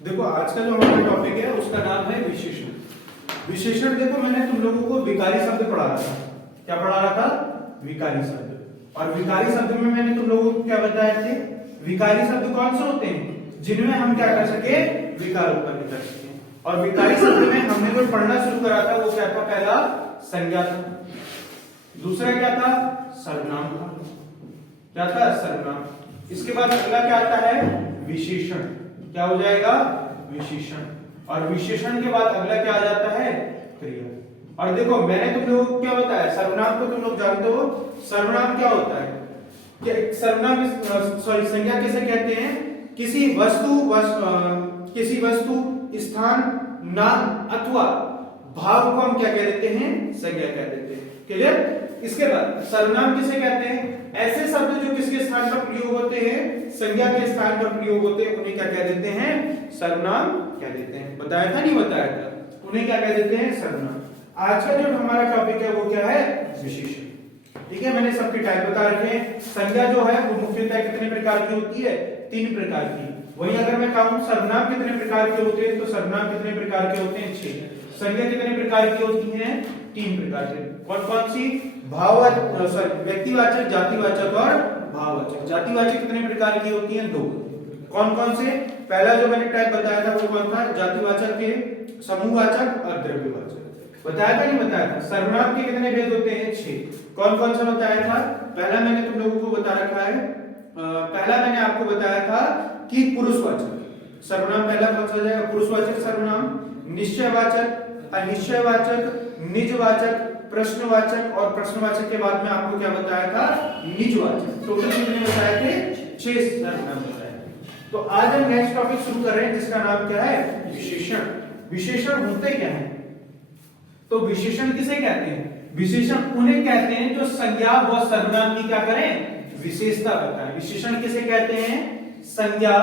देखो आज का जो हमारा टॉपिक है उसका नाम है विशेषण। विशेषण देखो मैंने तुम लोगों को विकारी शब्द पढ़ा रहा था। क्या पढ़ा रहा था? विकारी शब्द। और विकारी शब्द में मैंने तुम लोगों को क्या बताया थे? विकारी शब्द कौन से होते हैं जिनमें हम क्या कर सके? विकार उत्पन्न कर सके। और विकारी शब्द में हमने जो पढ़ना शुरू करा था वो क्या था? पहला संज्ञा था, दूसरा क्या था? सर्वनाम था। क्या था? सर्वनाम। इसके बाद अगला क्या आता है? विशेषण। क्या हो जाएगा? विशेषण। और विशेषण के बाद अगला क्या आ जाता है? क्रिया। और देखो मैंने तुम लोगों को क्या बताया? सर्वनाम को तुम लोग जानते हो। सर्वनाम क्या होता है? सर्वनाम संज्ञा किसे कहते हैं? किसी वस्तु स्थान नाम अथवा भाव को हम क्या कह देते हैं? संज्ञा कह देते हैं। क्लियर? इसके बाद सर्वनाम किसे कहते हैं? ऐसे शब्द जो किसके स्थान पर प्रयोग होते हैं? संज्ञा के स्थान पर प्रयोग होते हैं, उन्हें क्या कह देते हैं? सर्वनाम कह देते हैं। बताया था नहीं बताया था? उन्हें क्या कह देते हैं? सर्वनाम। आज का जो हमारा टॉपिक है वो क्या है? विशेषण। ठीक है, मैंने सबके टाइप बता रखे हैं। संज्ञा जो है वो मुख्यतः कितने प्रकार की होती है? 3 प्रकार की। वहीं अगर मैं कहूं सर्वनाम कितने प्रकार के होते हैं तो सर्वनाम कितने प्रकार के होते हैं? 6। संज्ञा कितने प्रकार की होती हैं? 3 प्रकार के। कौन कौन सी? व्यक्तिवाचक, जातिवाचक और भाववाचक। जातिवाचक कितने प्रकार की होती हैं? 2। कौन कौन से? पहला जो मैंने टाइप बताया था वो कौन था? जातिवाचक के समूहवाचक और द्रव्यवाचक। बताया था नहीं बताया था? सर्वनाम के कितने भेद होते हैं? 6। कौन कौन सा बताया था? पहला मैंने तुम लोगों को बता रखा है, पहला मैंने आपको बताया था कि पुरुषवाचक सर्वनाम पहला कौन सा जाएगा? पुरुषवाचक सर्वनाम, निश्चयवाचक, अनिश्चयवाचक, निजवाचक, प्रश्नवाचक और प्रश्नवाचक के बाद में आपको क्या बताया था? निजवाचक। टोटल कितने बताए थे? 6 सर्वनाम बताए थे। तो आज हम नेक्स्ट टॉपिक शुरू कर रहे हैं जिसका नाम क्या है? विशेषण। विशेषण होते क्या हैं? तो विशेषण किसे कहते हैं? विशेषण उन्हें कहते हैं जो संज्ञा व सर्वनाम की क्या करें? विशेषता बताएं। विशेषण किसे कहते हैं? संज्ञा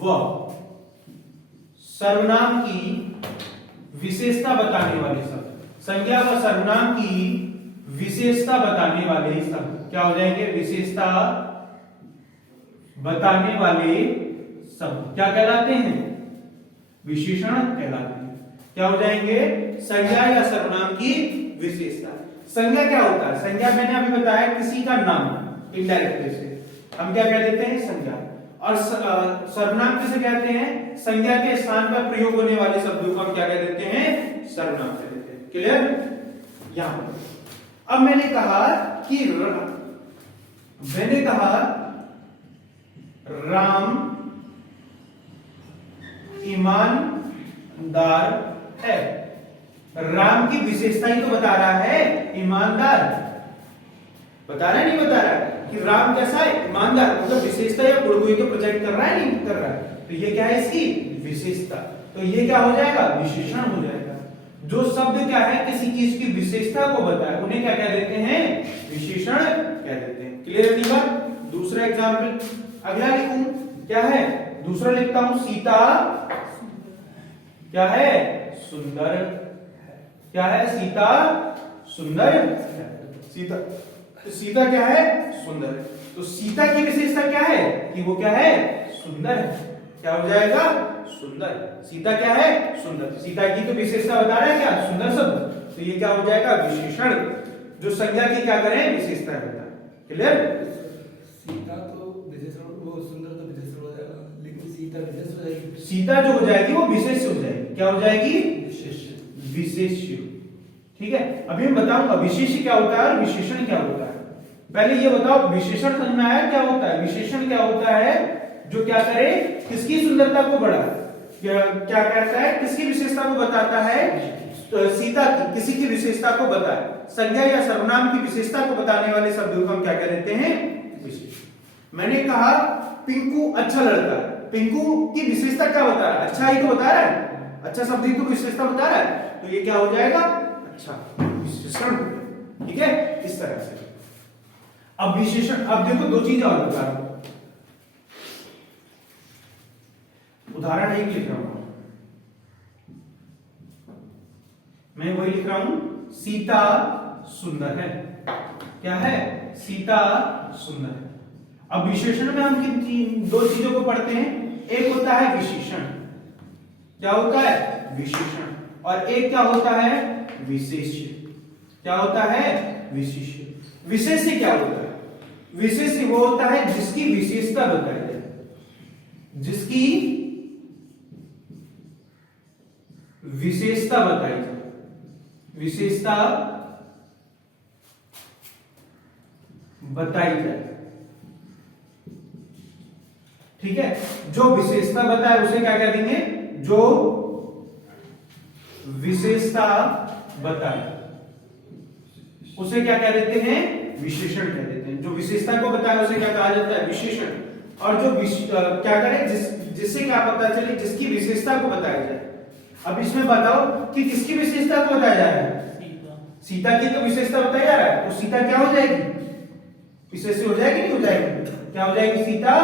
व सर्वनाम की विशेषता बताने वाले शब्द। संज्ञा व सर्वनाम की विशेषता बताने वाले शब्द क्या हो जाएंगे? विशेषता बताने वाले शब्द क्या कहलाते हैं? विशेषण कहलाते हैं। क्या हो जाएंगे? संज्ञा या सर्वनाम की विशेषता। संज्ञा क्या होता है? संज्ञा मैंने अभी बताया किसी का नाम, इनडायरेक्ट से हम क्या कह देते हैं? संज्ञा। और सर्वनाम किसे कहते हैं? संज्ञा के स्थान पर प्रयोग होने वाले शब्दों को हम क्या कह देते हैं? सर्वनाम कह देते हैं। क्लियर? यहां पर अब मैंने कहा राम ईमानदार है। राम की विशेषता ही तो बता रहा है, ईमानदार। बता रहा है नहीं बता रहा है कि राम कैसा है? ईमानदार। मतलब विशेषता या गुण को ही तो प्रेजेंट कर रहा है नहीं कर रहा है। तो ये क्या है? इसकी विशेषता। तो ये क्या हो जाएगा? विशेषण हो जाएगा। जो शब्द क्या है किसी चीज की विशेषता को बताए उन्हें क्या कह देते हैं? विशेषण कह देते हैं। क्लियर है बात? दूसरा एग्जाम्पल अगला लिखूं, क्या है? दूसरा लिखता हूं, सीता क्या है? सुंदर है। क्या है? सीता सुंदर है। सीता क्या है? सुंदर है। तो सीता की विशेषता क्या है? कि वो क्या है? सुंदर है। क्या हो जाएगा? सुंदर। सीता क्या है? सुंदर। सीता की तो विशेषता बता रहा है क्या? सुंदर शब्द। तो ये क्या हो जाएगा? विशेषण। जो संज्ञा की क्या करें? विशेषता बताए। क्लियर? सीता तो विशेषण, वो सुंदर तो विशेषण हो जाएगा, लेकिन सीता विशेष हो जाएगी। सीता जो हो जाएगी वो विशेष हो जाएगी। क्या हो जाएगी? विशेष। विशेष। ठीक है, अभी मैं बताऊंगा विशेष क्या होता है और विशेषण क्या होता है। पहले ये बताओ विशेषण समझ में आया क्या होता है? विशेषण क्या होता है? जो क्या करे? किसकी सुंदरता को बढ़ाए। क्या कहता है? किसकी विशेषता को बताता है? सीता की किसी की विशेषता को बताए। संज्ञा या सर्वनाम की विशेषता को बताने वाले शब्दों को हम क्या कह देते हैं? विशेषण। मैंने कहा पिंकू अच्छा लड़का है। पिंकू की विशेषता क्या बता रहा है? अच्छा ही तो बता रहा है। अच्छा शब्द ही तो विशेषता बता रहा है। तो ये क्या हो जाएगा? अच्छा विशेषण। ठीक है, इस तरह से। अब विशेषण, अब देखो 2 चीजें और बता रहा हूं। उदाहरण एक लिख रहा हूं मैं, वही लिख रहा हूं, सीता सुंदर है। क्या है? सीता सुंदर है। अब विशेषण में हम किन 2 चीजों को पढ़ते हैं? एक होता है विशेषण, क्या होता है विशेषण, और एक क्या होता है विशेष्य। क्या होता है विशेष्य। विशेष्य क्या होता है? विशेष्य वो होता है जिसकी विशेषता बताई जाए, जिसकी विशेषता बताई जाए, विशेषता बताई जाए। ठीक है, जो विशेषता बताए उसे क्या कह देंगे? जो विशेषता बताए उसे क्या कह देते हैं? विशेषण कह देते हैं। जो विशेषता को बताए उसे क्या कहा जाता है? विशेषण। और जो क्या करें जिससे क्या पता चले, जिसकी विशेषता को बताया जाए। अब इसमें बताओ कि किसकी विशेषता को बताया जा रहा है? सीता की तो विशेषता बताया जा रहा है, तो सीता क्या हो जाएगी? विशेष हो जाएगी, नहीं हो जाएगी? क्या हो जाएगी? सीता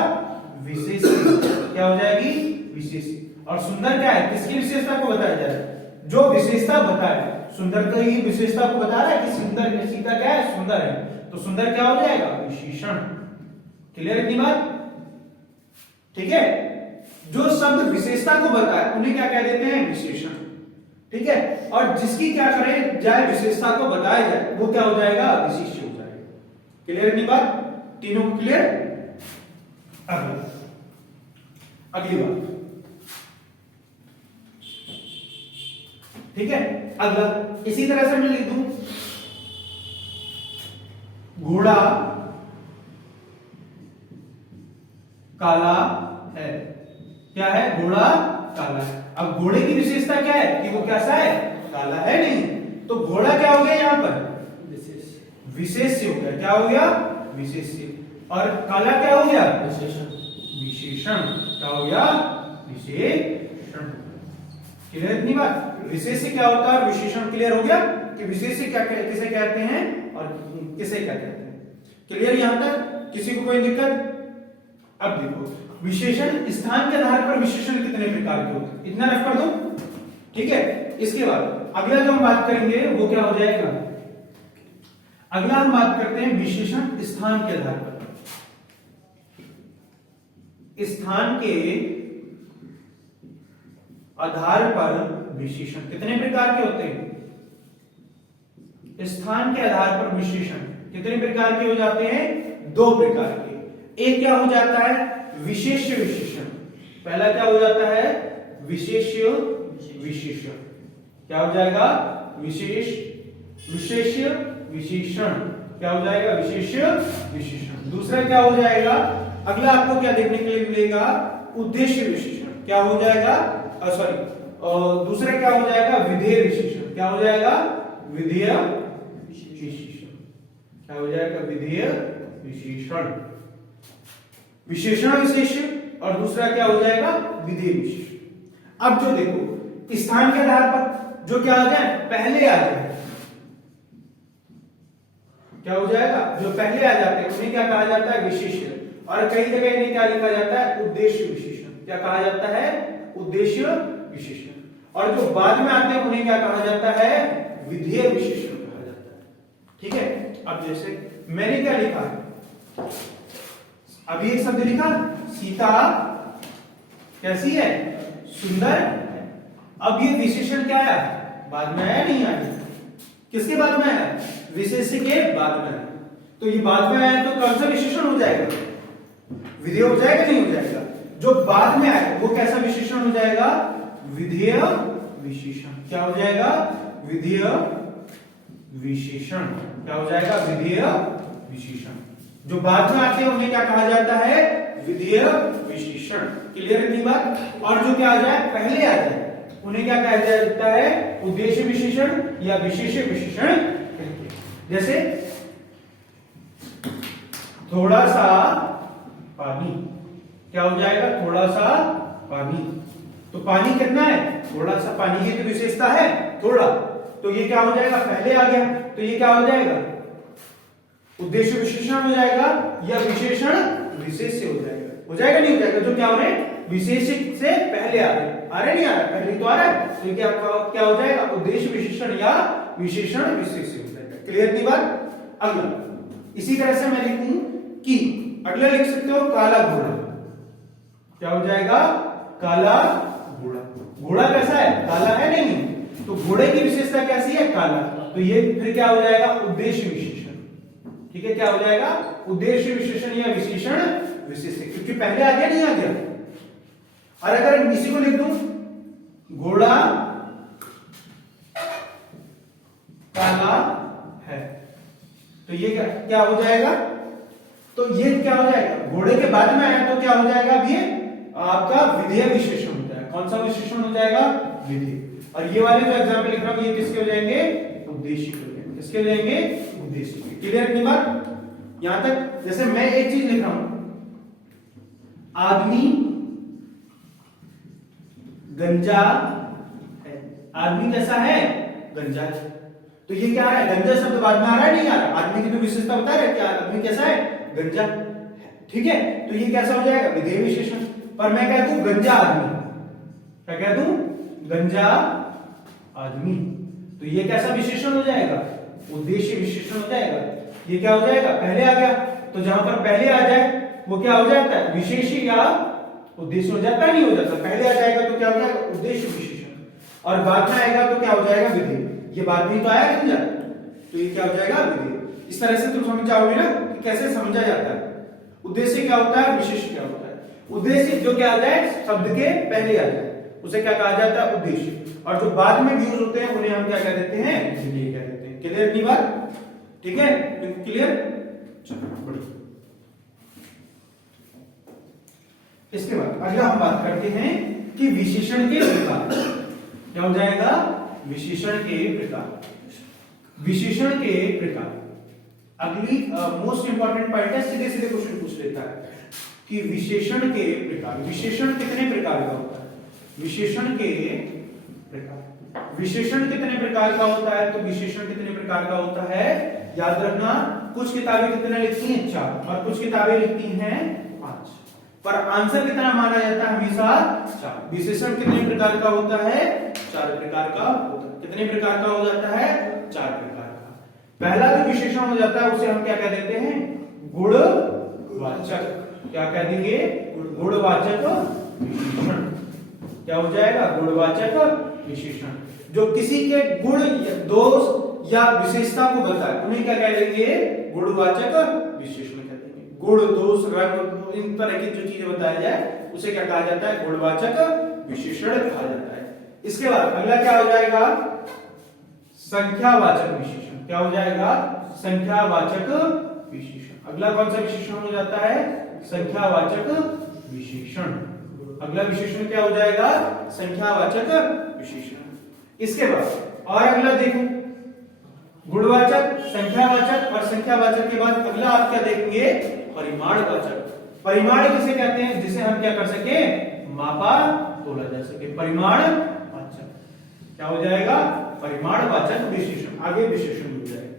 विशेष। क्या हो जाएगी? विशेष। और सुंदर क्या है? किसकी विशेषता को बताया जा रहा है? जो विशेषता बताए। सुंदर तो ही विशेषता को बता रहा है कि सुंदर, सीता क्या है? सुंदर है। तो सुंदर क्या हो जाएगा? विशेषण। क्लियर इतनी बात? ठीक है, जो शब्द विशेषता को बताए उन्हें क्या कह देते हैं? विशेषण। ठीक है, और जिसकी क्या करें जाए, विशेषता को बताया जाए, वो क्या हो जाएगा? विशेष्य हो जाएगा। क्लियर इतनी बात? तीनों क्लियर? अगली बात, ठीक है। अगला इसी तरह से मैं लिख दूं, घोड़ा काला है। क्या है? घोड़ा काला है। अब घोड़े की विशेषता क्या है? कि वो कैसा है? काला है। नहीं, तो घोड़ा क्या हो गया यहां पर? विशेष्य हो गया। क्या हो गया? विशेष्य। और काला क्या हो गया? विशेषण। विशेषण क्या हो गया? विशेषण। क्लियर इतनी बात? विशेष्य क्या होता है और विशेषण क्लियर हो गया कि विशेष्य क्या किसे कहते हैं और किसे क्या कहते हैं। क्लियर यहां तक? किसी को कोई दिक्कत? अब देखो, विशेषण स्थान के आधार पर विशेषण कितने प्रकार के होते हैं, इतना रख कर दो। ठीक है, इसके बाद अगला जो हम बात करेंगे वो क्या हो जाएगा? अगला हम बात करते हैं विशेषण स्थान के आधार पर। स्थान के आधार पर विशेषण कितने प्रकार के होते हैं? स्थान के आधार पर विशेषण कितने प्रकार के हो जाते हैं? दो प्रकार के। एक क्या हो जाता है? विशेष्य विशेषण। पहला क्या हो जाता है? विशेष्य विशेषण। क्या हो जाएगा? विशेष्य विशेषण। क्या हो जाएगा? विशेष्य विशेषण। दूसरा क्या हो जाएगा? अगला आपको क्या देखने के लिए मिलेगा? उद्देश्य विशेषण। क्या हो जाएगा? सॉरी, दूसरा क्या हो जाएगा? विधेय विशेषण। क्या हो जाएगा? विधेय विशेषण। क्या हो जाएगा? विधेय विशेषण। विशेषण विशेष्य और दूसरा क्या हो जाएगा? विधेय विशेषण। अब जो देखो, स्थान के आधार पर जो क्या आ जाए? पहले आ जाए। क्या हो जाएगा? जो पहले आ जाते हैं उन्हें क्या कहा जाता है? विशेष्य। और कई जगह इन्हें क्या लिखा जाता है? उद्देश्य विशेषण। क्या कहा जाता है? उद्देश्य विशेषण। और जो बाद में आते हैं उन्हें क्या कहा जाता है? विधेय विशेषण कहा जाता है। ठीक है, अब जैसे मैंने क्या लिखा, अभी एक शब्द लिखा, सीता कैसी है? सुंदर। अब ये विशेषण क्या है? बाद में आया, नहीं आया? किसके बाद में आया? विशेष्य के बाद में आया। तो ये बाद में आया तो कौन सा विशेषण हो जाएगा? विधेय हो जाएगा, नहीं हो जाएगा? जो बाद में आए वो कैसा विशेषण हो जाएगा? विधेय विशेषण। क्या हो जाएगा? विधेय विशेषण। क्या हो जाएगा? विधेय विशेषण। जो बाद में आते हैं उन्हें क्या कहा जाता है? विधेय विशेषण। क्लियर इतनी बात? और जो क्या आ जाए? पहले आ जाए उन्हें क्या कहा जाता है? उद्देश्य विशेषण या विशेष्य विशेषण। जैसे थोड़ा सा पानी। क्या हो जाएगा? थोड़ा सा पानी। तो पानी कितना है? थोड़ा सा पानी की तो विशेषता है थोड़ा, तो ये क्या हो जाएगा? पहले आ गया, तो ये क्या हो जाएगा? उद्देश्य विशेषण हो जाएगा या विशेषण विशेष्य हो जाएगा? हो जाएगा, नहीं हो जाएगा? जो क्या हो रहे हैं? विशेष्य से पहले आ रहे, आ रहे नहीं आ रहा? पहले तो आ रहा है, तो क्या हो जाएगा? उद्देश्य विशेषण या विशेषण विशेष्य हो जाएगा। क्लियर थी बात? अगला इसी तरह से मैं लिखूं कि, अगला लिख सकते हो काला घोड़ा। क्या हो जाएगा? काला घोड़ा। घोड़ा कैसा है? काला है नहीं, तो घोड़े की विशेषता कैसी है? काला। तो ये फिर क्या हो जाएगा? उद्देश्य विशेषण। ठीक है, क्या हो जाएगा? उद्देश्य विशेषण या विशेषण विशेषण, क्योंकि पहले आ गया नहीं आ गया। और अगर इसी को लिख दूं, घोड़ा काला है, तो ये क्या हो जाएगा? तो ये क्या हो जाएगा? घोड़े के बाद में आया तो क्या हो जाएगा? अब ये आपका विधेय विशेषण हो जाएगा। कौन सा विशेषण हो जाएगा? विधेय। और ये वाले जो एग्जाम्पल लिख रहा हूं, ये किसके हो जाएंगे? उद्देश्य हो जाएंगे। किसके हो जाएंगे? उद्देश्य के। क्लियर की बात? यहां तक जैसे मैं एक चीज लिख रहा हूं, आदमी गंजा है। आदमी कैसा है? गंजा है। तो ये क्या है? गंजा शब्द बाद में आ रहा है नहीं आ रहा? आदमी की तो विशेषता बता रहे हैं कि आदमी कैसा है? गंजा। ठीक है, तो ये कैसा हो जाएगा? विधेय विशेषण। पर मैं कह दूं गंजा आदमी, क्या कह दूं? गंजा आदमी, तो ये कैसा विशेषण हो जाएगा? उद्देश्य विशेषण हो जाएगा। ये क्या हो जाएगा? पहले आ गया, तो जहां पर पहले आ जाए वो क्या हो जाता है? विशेषी या उद्देश्य हो जाता है? नहीं हो जाता। पहले आ जाएगा तो क्या हो जाएगा? उद्देश्य विशेषण, और बाद में आएगा तो क्या हो जाएगा? विधेय। ये बाद में तो आया गंजा, तो ये क्या हो जाएगा? विधेय। इस तरह से तुम समझ जाओगे ना कि कैसे समझा जाता है। उद्देश्य क्या होता है? विशेष क्या होता है? उद्देश्य जो क्या आ जाए? शब्द के पहले आ जाए, उसे क्या कहा जाता है? उद्देश्य। और जो बाद में यूज होते हैं उन्हें हम क्या कह देते हैं? विधेय कह देते हैं। क्लियर की बात? ठीक है, क्लियर? चलो बढ़िया। इसके बाद अगला हम बात करते हैं कि विशेषण के प्रकार। क्या हो जाएगा? विशेषण के प्रकार। विशेषण के प्रकार अगली मोस्ट इंपॉर्टेंट पॉइंट है, सीधे सीधे क्वेश्चन पूछ लेता है कि विशेषण के प्रकार। विशेषण कितने प्रकार का होता है? विशेषण के प्रकार। विशेषण कितने प्रकार का होता है? तो विशेषण कितने प्रकार का होता है? याद रखना, कुछ किताबें कितने लिखती हैं? 4, और कुछ किताबें लिखती हैं 5, पर आंसर कितना माना जाता है? हमेशा 4। विशेषण कितने प्रकार का होता है? 4 प्रकार का होता है। कितने प्रकार का हो जाता है? 4 प्रकार का। पहला जो विशेषण हो जाता है उसे हम क्या कह देते हैं? गुणवाचक। क्या कह देंगे? गुणवाचक विशेषण। क्या हो जाएगा? गुणवाचक विशेषण। जो किसी के गुण, दोष या विशेषता को बताए उन्हें क्या कह देंगे? गुणवाचक विशेषण कह देंगे। गुण, दोष, रंग, इन तरह की जो चीजें बताई जाए उसे क्या कहा जाता है? गुणवाचक विशेषण कहा जाता है। इसके बाद अगला क्या हो जाएगा? संख्यावाचक विशेषण। क्या हो जाएगा? संख्यावाचक विशेषण। अगला कौन सा विशेषण हो जाता है? संख्यावाचक विशेषण। अगला विशेषण क्या हो जाएगा? संख्यावाचक विशेषण। इसके बाद और अगला देखो, गुणवाचक, संख्यावाचक, और संख्यावाचक के बाद अगला आप क्या देखेंगे? परिमाणवाचक। परिमाण किसे कहते हैं? जिसे हम क्या कर सके? मापा तोला जा सके। परिमाणवाचक। क्या हो जाएगा? परिमाणवाचक विशेषण। आगे विशेषण मिल जाएगा।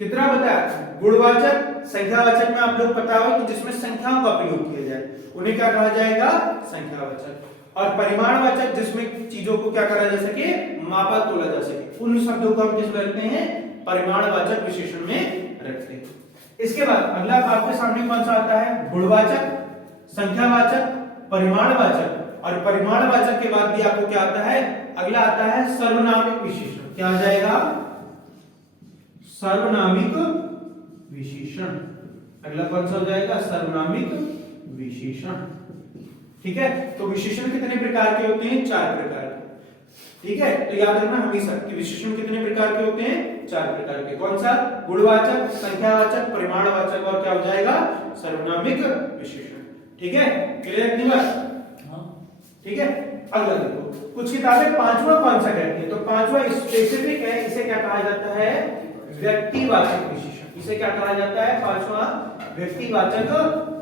कितना बताया? गुणवाचक, संख्यावाचक में आप लोग पता हो कि जिसमें संख्याओं का प्रयोग किया जाए उन्हें क्या कहा जाएगा? संख्यावाचक। और परिमाणवाचक जिसमें चीजों को क्या करा जा सके? मापा तोला जा सके। उन शब्दों को हम किस में रखते हैं? परिमाणवाचक विशेषण में रखते हैं। इसके बाद अगला आपके सामने कौन सा आता है? गुणवाचक, संख्यावाचक, परिमाणवाचक। और परिमाणवाचक के बाद भी आपको क्या आता है? अगला आता है सर्वनामिक विशेषण। क्या आ जाएगा? सर्वनामिक विशेषण। अगला कौन सा हो जाएगा? सर्वनामिक विशेषण। ठीक है, तो विशेषण कितने प्रकार के होते हैं? 4 प्रकार के। ठीक है, तो याद रखना हमेशा कि विशेषण कितने प्रकार के होते हैं? 4 प्रकार के। कौन सा? गुणवाचक, संख्यावाचक, परिमाणवाचक, और क्या हो जाएगा? सर्वनामिक विशेषण। ठीक है, क्लियर की बात? ठीक है, अगला देखो, कुछ किताबें पांचवा कौन सा कहती है? तो पांचवा स्पेसिफिक है, इसे क्या कहा जाता है? व्यक्तिवाचक विशेषण। इसे क्या कहा जाता है? पांचवा व्यक्तिवाचक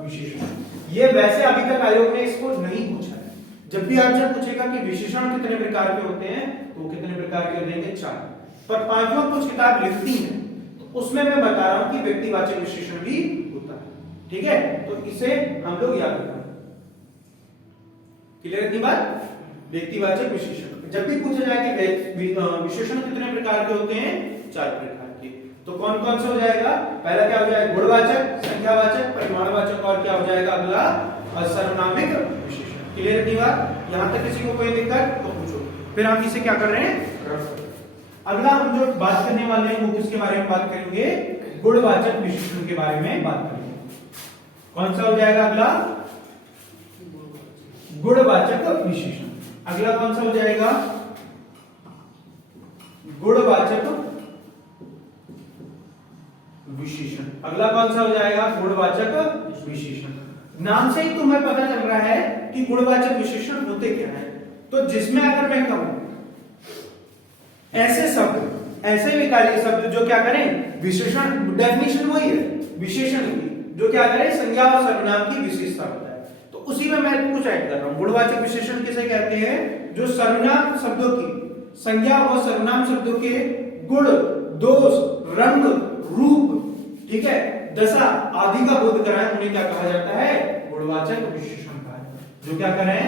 विशेषण। ये वैसे अभी तक आयोग ने इसको नहीं पूछा है। जब भी आपसे पूछेगा कि विशेषण कितने प्रकार के होते हैं, तो कितने प्रकार के देंगे? 4। पर पांचवा कुछ किताब लिखती है, तो उसमें मैं बता रहा हूं कि व्यक्तिवाचक विशेषण भी होता है। ठीक है, तो इसे हम लोग याद रखना। क्लियर की बात? व्यक्तिवाचक विशेषण जब भी पूछा जाए कि विशेषण कितने प्रकार के होते हैं? 4 प्रकार के। तो कौन कौन से हो जाएगा? पहला क्या हो जाएगा? गुणवाचक, संख्यावाचक, परिमाणवाचक, और क्या हो जाएगा? अगला और सर्वनामिक विशेषण। क्लियर नहीं बात? यहां तक किसी को कोई दिक्कत तो पूछो। फिर हम इसे क्या कर रहे हैं? अगला हम जो बात करने वाले हैं वो किसके बारे में बात करेंगे? गुणवाचक विशेषण के बारे में बात करेंगे। कौन सा हो जाएगा अगला? गुणवाचक विशेषण। अगला कौन सा हो जाएगा? गुणवाचक विशेषण। अगला कौन सा हो जाएगा? गुणवाचक विशेषण। नाम से ही तुम्हें पता चल रहा है कि गुणवाचक विशेषण होते क्या है। तो जिसमें अगर मैं कहूं ऐसे शब्द, ऐसे विकाली शब्द जो क्या करें? विशेषण, डेफिनेशन वही है विशेषण की, जो क्या करें? संज्ञा और सर्वनाम की विशेषता बताए। तो उसी में मैं कुछ ऐड कर रहा हूं। गुणवाचक विशेषण किसे कहते हैं? जो सर्वनाम शब्दों की, संज्ञा और सर्वनाम शब्दों के गुण, दोष, रंग, रूप, ठीक है, दशा आदि का बोध कराए, उन्हें क्या कहा जाता है? गुणवाचक विशेषण कहा जाता है। जो क्या करें?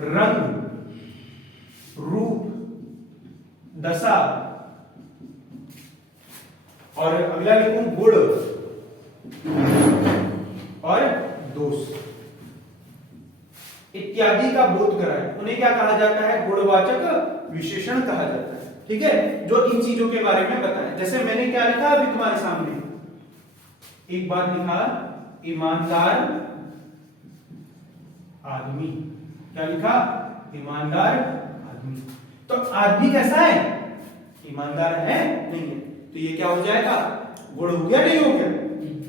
रंग, रूप, दशा और अगला लिखूं गुण और दोष इत्यादि का बोध कराए, उन्हें क्या कहा जाता है? गुणवाचक विशेषण कहा जाता है। ठीक है, जो इन चीजों के बारे में बताएं। जैसे मैंने क्या लिखा अभी तुम्हारे सामने, एक बात लिखा, ईमानदार आदमी। क्या लिखा? ईमानदार आदमी। तो आदमी कैसा है? ईमानदार है? नहीं है। तो ये क्या हो जाएगा? गुण हो गया, नहीं हो गया?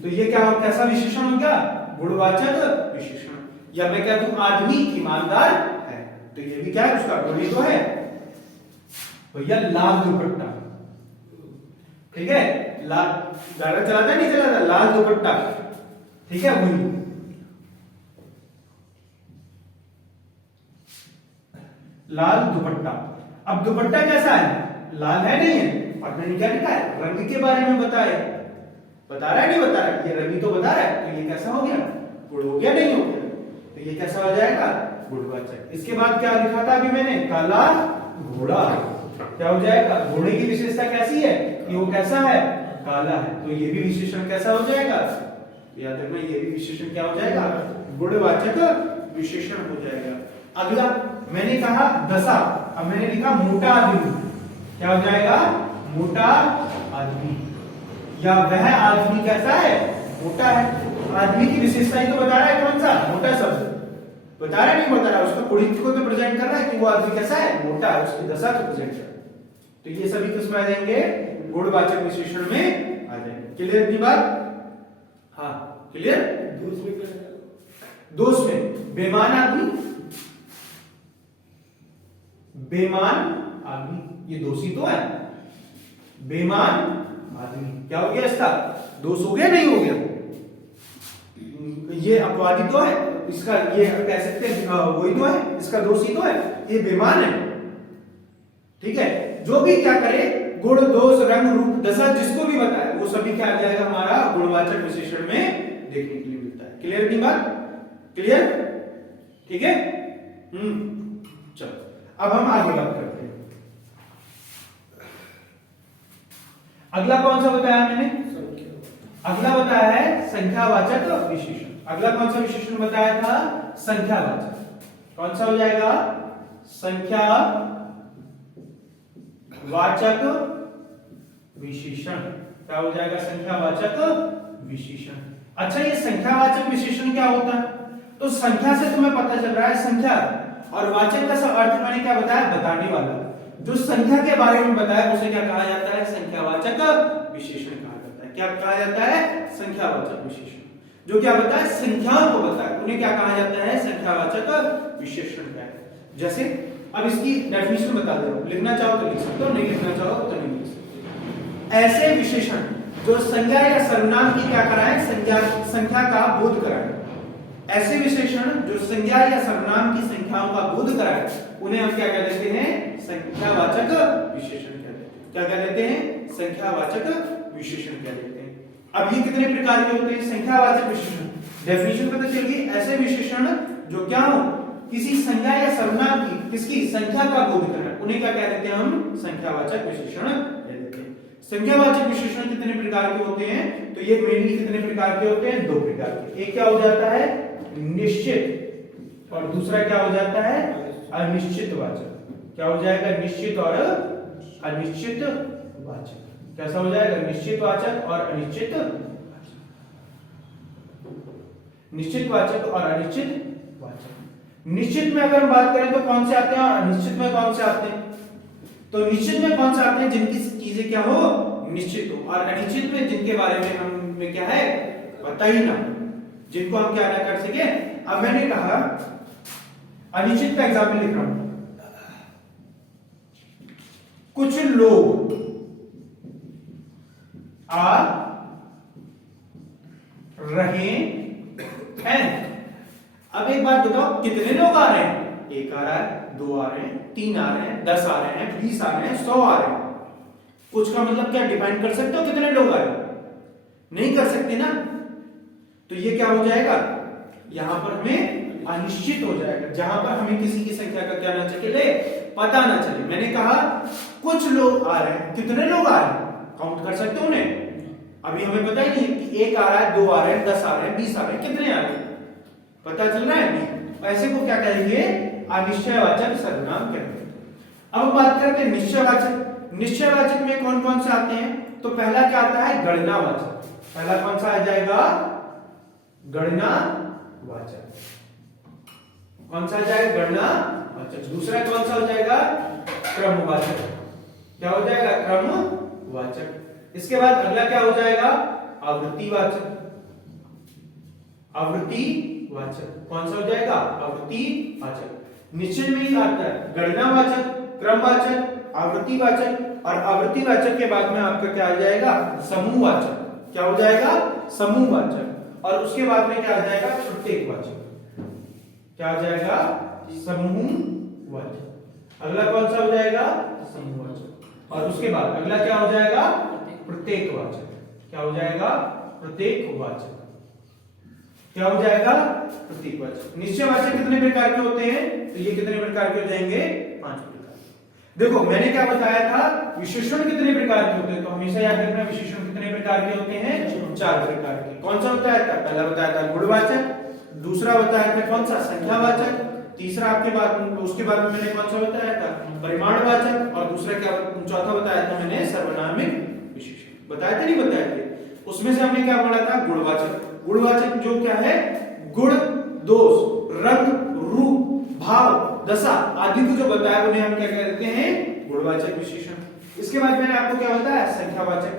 तो ये क्या, कैसा विशेषण हो गया? गुणवाचक विशेषण। या मैं क्या दूं? आदमी ईमानदार है, तो ये भी क्या है? उसका गुण ही तो है भैया। लाल दुपट्टा, ठीक है, लाल गाड़ा चलाता नहीं चलाता? लाल दुपट्टा, ठीक है, वही लाल दुपट्टा। अब दुपट्टा कैसा है? लाल है, नहीं है? और मैंने क्या लिखा है? रंग के बारे में बताया, बता रहा है, नहीं बता रहा है? ये रंग तो बता रहा है। तो ये कैसा हो गया? गुण हो गया, नहीं हो गया? तो ये कैसा हो जाएगा? गुणवाचक। इसके बाद क्या लिखा था अभी मैंने? काला घोड़ा। क्या हो जाएगा? घोड़े की विशेषता कैसी है कि वो कैसा है? काला है। तो ये भी विशेषण कैसा हो जाएगा? याद रखना, ये भी विशेषण क्या हो जाएगा? गुणवाचक विशेषण हो जाएगा। अगला मैंने कहा दशा, अब मैंने लिखा मोटा आदमी। क्या हो जाएगा? मोटा आदमी, या वह आदमी कैसा है? मोटा है। आदमी की विशेषता ही तो बता रहा है, कौन सा? मोटा शब्द बता रहा है, नहीं बता रहा? उसका पुरुष को तो प्रेजेंट कर रहा है कि वो आदमी कैसा है? मोटा है, उसकी दशा को प्रेजेंट कर रहा है। तो ये सभी किसमें आ जाएंगे? गुणवाचक विशेषण में आ जाएंगे। क्लियर की बात? हाँ क्लियर। दोष में बेमान आदमी, बेमान आदमी, ये दोषी तो है। बेमान आदमी क्या हो गया? इसका दोष हो गया, नहीं हो गया? ये अपवादी तो है, इसका ये कह सकते हैं वही तो है, इसका दोषी तो है, ये बेमान है। ठीक है, जो भी क्या करे, गुण, दोष, रंग, रूप, दशा जिसको भी बताए वो सभी क्या आ जाएगा? हमारा गुणवाचक विशेषण में देखने के लिए मिलता है। क्लियर की बात? क्लियर? ठीक है। चलो अब हम आगे बात करते हैं। अगला कौन सा बताया मैंने? अगला बताया है संख्यावाचक विशेषण। अगला कौन सा विशेषण बताया था? संख्यावाचक। कौन सा हो जाएगा? संख्यावाचक विशेषण। क्या हो जाएगा? संख्यावाचक विशेषण। अच्छा, ये संख्यावाचक विशेषण क्या होता है? तो संख्या से तुम्हें पता चल रहा है संख्या, और वाचक का अर्थ मैंने क्या बताया? बताने वाला। जो संख्या के बारे में बताया उसे क्या कहा जाता है? संख्यावाचक विशेषण कहा जाता है। क्या कहा जाता है? संख्यावाचक विशेषण। जो क्या बताए? संख्याओं को बताए, उन्हें क्या कहा जाता है? संख्यावाचक विशेषण कहते हैं। जैसे अब इसकी डेफिनेशन बता दे रहा हूं, लिखना चाहो तो लिख सकते हो, नहीं लिखना चाहो तो नहीं लिख सकते। ऐसे विशेषण जो संज्ञा या सर्वनाम की क्या कराए? संख्या का बोध कराए। ऐसे विशेषण जो संज्ञा या सर्वनाम की संख्याओं का बोध कराए, उन्हें हम क्या कह देते हैं? संख्यावाचक विशेषण कहते हैं। क्या कह देते हैं? संख्यावाचक विशेषण कह देते हैं। अब ये कितने प्रकार के होते हैं? संख्यावाचक विशेषण। डेफिनेशन पता चल गई। ऐसे विशेषण जो क्या हो? किसी संज्ञा या सर्वनाम की, किसकी? संख्या का बोध कराए, उन्हें क्या कह देते हैं? हम संख्यावाचक विशेषण कह देते हैं। संख्यावाचक विशेषण कितने प्रकार के होते हैं? तो ये मेनली कितने प्रकार के होते हैं? दो प्रकार के। एक क्या हो जाता है? निश्चित, और दूसरा क्या हो जाता है अनिश्चित वाचक। क्या हो जाएगा निश्चित और अनिश्चित वाचक। कैसा हो जाएगा निश्चित वाचक और अनिश्चित वाचक। निश्चित वाचक और अनिश्चित वाचक। निश्चित में अगर हम बात करें तो कौन से आते हैं और अनिश्चित में कौन से आते हैं? तो निश्चित में कौन से आते हैं जिनकी चीजें क्या हो निश्चित हो, और अनिश्चित में जिनके बारे में हमें क्या है पता ही ना, जिनको हम क्या ना कर सके। अब मैंने कहा अनिश्चित का एग्जाम्पल लिख रहा हूं। कुछ लोग आ रहे हैं। अब एक बात बताओ कितने लोग आ रहे हैं? एक आ रहा है, दो आ रहे हैं, तीन आ रहे हैं, 10 आ रहे हैं, 20 आ रहे हैं, 100 आ रहे हैं। कुछ का मतलब क्या डिफाइन कर सकते हो कितने लोग आए? नहीं कर सकते ना। तो ये क्या हो जाएगा यहां पर हमें अनिश्चित हो जाएगा, जहां पर हमें किसी की संख्या का क्या ना चले पता ना चले। मैंने कहा कुछ लोग आ रहे हैं, कितने लोग आ रहे हैं काउंट कर सकते हो उन्हें? अभी हमें पता ही नहीं कि एक आ रहा है, दो आ रहे हैं, 10 आ रहे हैं, 20 आ रहे हैं, कितने आ रहे हैं पता चल रहा है नहीं। ऐसे को क्या कहेंगे अनिश्चयवाचक सर्वनाम कहते हैं। अब बात करते हैं निश्चयवाचक। निश्चयवाचक में कौन कौन से आते हैं? तो पहला क्या आता है गणनावाचक। पहला कौन सा आ जाएगा गणनावाचक। कौन सा आ जाएगा गणनावाचक। दूसरा कौन सा हो जाएगा क्रमवाचक। क्या हो जाएगा क्रमवाचक। इसके बाद अगला क्या हो जाएगा आवृत्तिवाचक। आवृत्तिवाचक कौन सा हो जाएगा आवृत्तिवाचक। निश्चय में ही आता है गणनावाचक, क्रमवाचक, आवृत्तिवाचक, और आवृत्तिवाचक के बाद में आपका क्या आ जाएगा समूहवाचक। क्या हो जाएगा समूहवाचक, और उसके बाद में क्या आ जाएगा प्रत्येकवाचक। क्या आ जाएगा समूहवाचक। अगला कौन सा हो जाएगा समूहवाचक, और उसके बाद अगला क्या हो जाएगा प्रत्येकवाचक। क्या हो जाएगा प्रत्येकवाचक। क्या हो जाएगा प्रत्येकवाचक। निश्चयवाचक कितने प्रकार के होते हैं? तो ये कितने प्रकार के हो जाएंगे 5 प्रकार। देखो मैंने क्या बताया था विशेषण कितने प्रकार के होते हैं? तो हमेशा याद रखना विशेषण कितने प्रकार के होते हैं 4 प्रकार के। कौन सा बताया था? पहला बताया था गुणवाचक, दूसरा बताया था कौन सा संख्यावाचक, तीसरा आपके बाद उसके बाद में मैंने कौन सा बताया था परिमाणवाचक, और दूसरा क्या चौथा बताया था मैंने सर्वनामिक विशेषण। बताया थे नहीं बताया थे? उसमें से हमने क्या पढ़ा था गुणवाचक। गुणवाचक जो क्या है गुण, दोष, रंग, रूप, भाव, दशा आदि को जो बताया उन्हें हम क्या कहते हैं गुणवाचक विशेषण। इसके बाद मैंने आपको क्या बताया संख्यावाचक।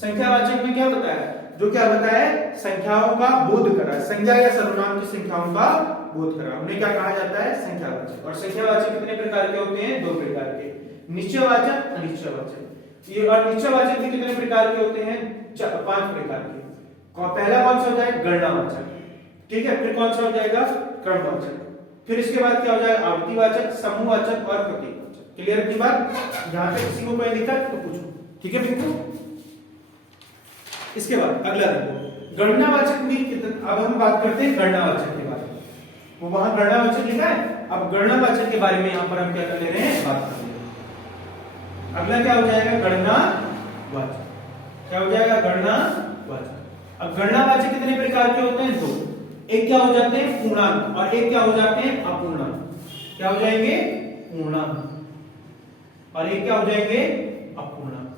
संख्यावाचक में क्या बताया? जो क्या बताया संख्याओं का बोध करा, संज्ञा या सर्वनाम की संख्याओं का बोध करा, उन्हें क्या कहा जाता है संख्यावाचक। और संख्यावाचक कितने प्रकार के होते हैं? 2 प्रकार के, निश्चयवाचक अनिश्चयवाचक। ये और निश्चयवाचक भी कितने प्रकार के होते हैं? 5 प्रकार के। पहला कौन सा हो जाएगा गणनावाचक, ठीक है। फिर कौन सा हो जाएगा क्रमवाचक, फिर इसके बाद क्या हो जाएगा आवृत्तिवाचक, समूहवाचक और प्रतीकवाचक। क्लियर की बात? यहां पे किसी को कोई दिक्कत तो पूछो, ठीक है बिल्कुल। इसके बाद अगला देखो गणनावाचक भी अब हम बात करते हैं गणनावाचक के बारे में। वो वहां गणनावाचक लिखा है, अब गणनावाचक के बारे में यहां पर हम क्या कर ले रहे हैं बात कर रहे हैं। अगला क्या हो जाएगा गणनावाचक। क्या हो जाएगा गणनावाचक। अब गणनावाचक कितने प्रकार के होते हैं? 2। एक क्या हो जाते हैं पूर्णांक, और एक क्या हो जाते हैं अपूर्णांक। क्या हो जाएंगे पूर्णांक, और एक क्या हो जाएंगे अपूर्णांक।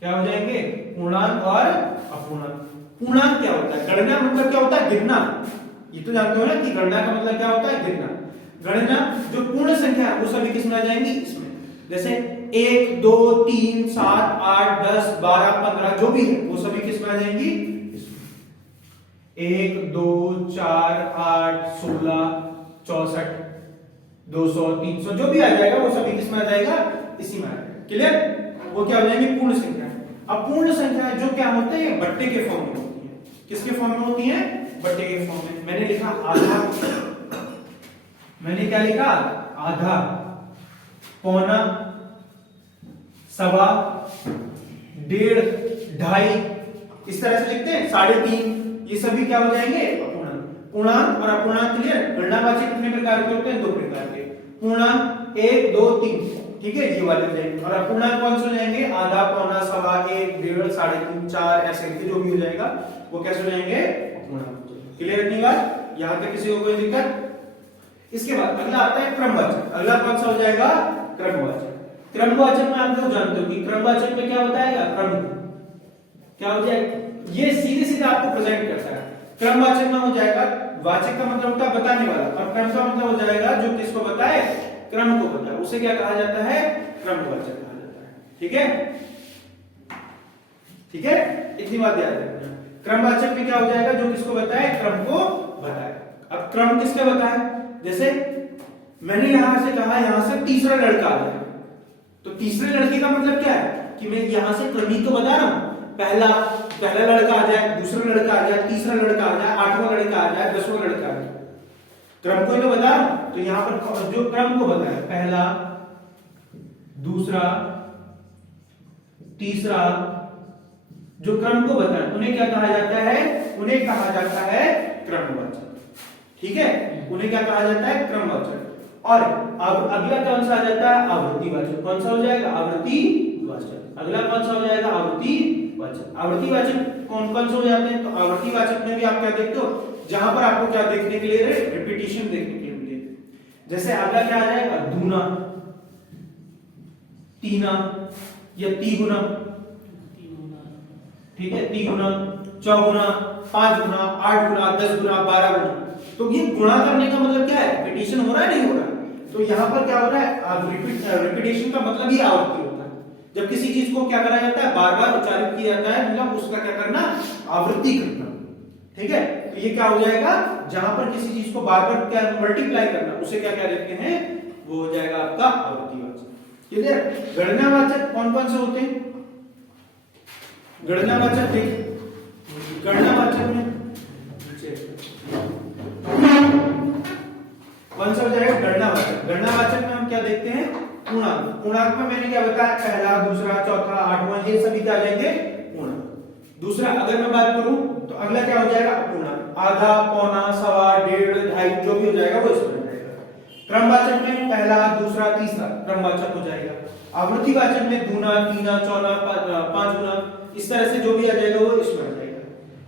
क्या हो जाएंगे पूर्णांक और अपूर्णांक। पूर्णांक क्या होता है? गणना मतलब क्या होता है गिनना। ये तो जानते हो ना कि गणना का मतलब क्या होता है गिनना। गणना जो पूर्ण संख्या है वो सभी किसमें आ जाएंगी इसमें। जैसे 1 2 3 7 8 10 12 15 जो भी है वो सभी किसमें आ जाएंगी इसमें। 1 2 4 8 16 64 200 300 जो भी आ जाएगा वो सभी किसमें आ जाएगा इसी में आ जाएगा। क्लियर? वो क्या हो जाएंगे पूर्ण संख्या। अब पूर्ण संख्या जो क्या होते हैं बट्टे के फॉर्म में होती है। किसके फॉर्म में होती है? बट्टे के फॉर्म में। मैंने लिखा आधा, मैंने क्या लिखा आधा, पौना, सवा, 1.5, 2.5 इस तरह से लिखते हैं, 3.5 ये सभी क्या हो जाएंगे अपूर्णांक। पूर्णांक और अपूर्णांक क्लियर। गणनावाचक कितने प्रकार के होते हैं? 2 प्रकार के। पूर्णांक 1 2 3 ठीक है ये वाले हो जाएंगे, और अपूर्णांक कौन से हो जाएंगे? आधा, पौना, सवा, 1 1.5 3.5 4 ऐसे जो भी हो जाएगा वो कैसे हो जाएंगे अपूर्णांक। क्लियर इतनी बात, यहां तक किसी को कोई दिक्कत? इसके बाद अगला आता है क्रमवाचक। अगला कौन सा हो जाएगा? क्रमवाचक। क्रमवाचक में आप लोग जानते हो कि क्रमवाचक में क्या बताएगा? क्रम क्या हो जाएगा? ये सीधे सीधे आपको प्रेजेंट करता है। क्रमवाचक में हो जाएगा, वाचक का मतलब होता है बताने वाला, और क्रम का मतलब हो जाएगा जो किसको बताए? क्रम को बताए। उसे क्या कहा जाता है? क्रमवाचक कहा जाता है। ठीक है, ठीक है, इतनी बात याद रखना। क्रमवाचक में क्या हो जाएगा? जो किसको बताए? क्रम को बताए। अब क्रम किसके बताए? जैसे मैंने यहां से कहा यहां से तीसरा लड़का आ जाए, तो तीसरे लड़के का मतलब क्या है? कि मैं यहां से क्रमिक तो बता रहा हूं, पहला लड़का आ जाए, दूसरा लड़का आ जाए, तीसरा लड़का आ जाए, आठवां लड़का आ जाए, 10वां लड़का आ जाए, क्रम को ही तो बता रहा हूं। तो यहां पर जो क्रम को बताया, पहला, दूसरा, तीसरा, जो क्रम को बताया उन्हें क्या कहा जाता है? उन्हें कहा जाता है क्रमवाचक। ठीक है, उन्हें क्या कहा जाता है? क्रमवाचक। और अब अगला कौन सा आ जाता है? आवृत्तिवाचक। कौन सा हो जाएगा? आवृत्तिवाचक। अगला कौन सा हो जाएगा? आवृत्तिवाचक। आवृत्तिवाचक कौन कौन से हो जाते हैं? तो आवृत्तिवाचक में भी आप क्या देखते हो? जहां पर आपको क्या देखने के लिए? रिपीटिशन देखने के लिए मिलेगी। जैसे अगला क्या आ जाएगा? दूना, तीना या तिगुना। ठीक है, तिगुना, चौगुना, 5 गुना, 8 गुना, 10 गुना, 12 गुना। तो ये गुणा करने का मतलब क्या है? रिपीटिशन हो रहा है, नहीं हो रहा है? तो यहां पर क्या हो रहा है? रिपीटिशन का मतलब ही आवृत्ति होता है। जब किसी चीज को क्या करा जाता है? बार बार उच्चारित किया जाता है, मतलब उसका क्या करना? आवृत्ति करना। ठीक है, तो ये क्या हो जाएगा? जहां पर किसी चीज को बार बार क्या मल्टीप्लाई करना, उसे क्या कह देते हैं? वो हो जाएगा आपका आवृत्तिवाचक। ठीक है, गणनावाचक कौन कौन से होते हैं? गणनावाचक देख, गणनावाचक में कौन सा हो जाएगा? गणनावाचक। गणनावाचक में हम क्या देखते हैं? पूर्णांक। पूर्णांक में मैंने क्या बताया? पहला, दूसरा, चौथा, आठवां, ये सभी क्या आ जाएंगे? पूर्णांक। दूसरा अगर मैं बात करूं तो अगला क्या हो जाएगा? अपूर्णांक। आधा, पौना, सवा, डेढ़, ढाई, जो भी हो जाएगा वो इसमें हो जाएगा। क्रमवाचक में पहला, दूसरा, तीसरा क्रमवाचक हो जाएगा। आवृत्तिवाचक में दूना, तीना, चौना, 5 गुना, इस तरह से जो भी आ जाएगा वो इसमें आ जाएगा।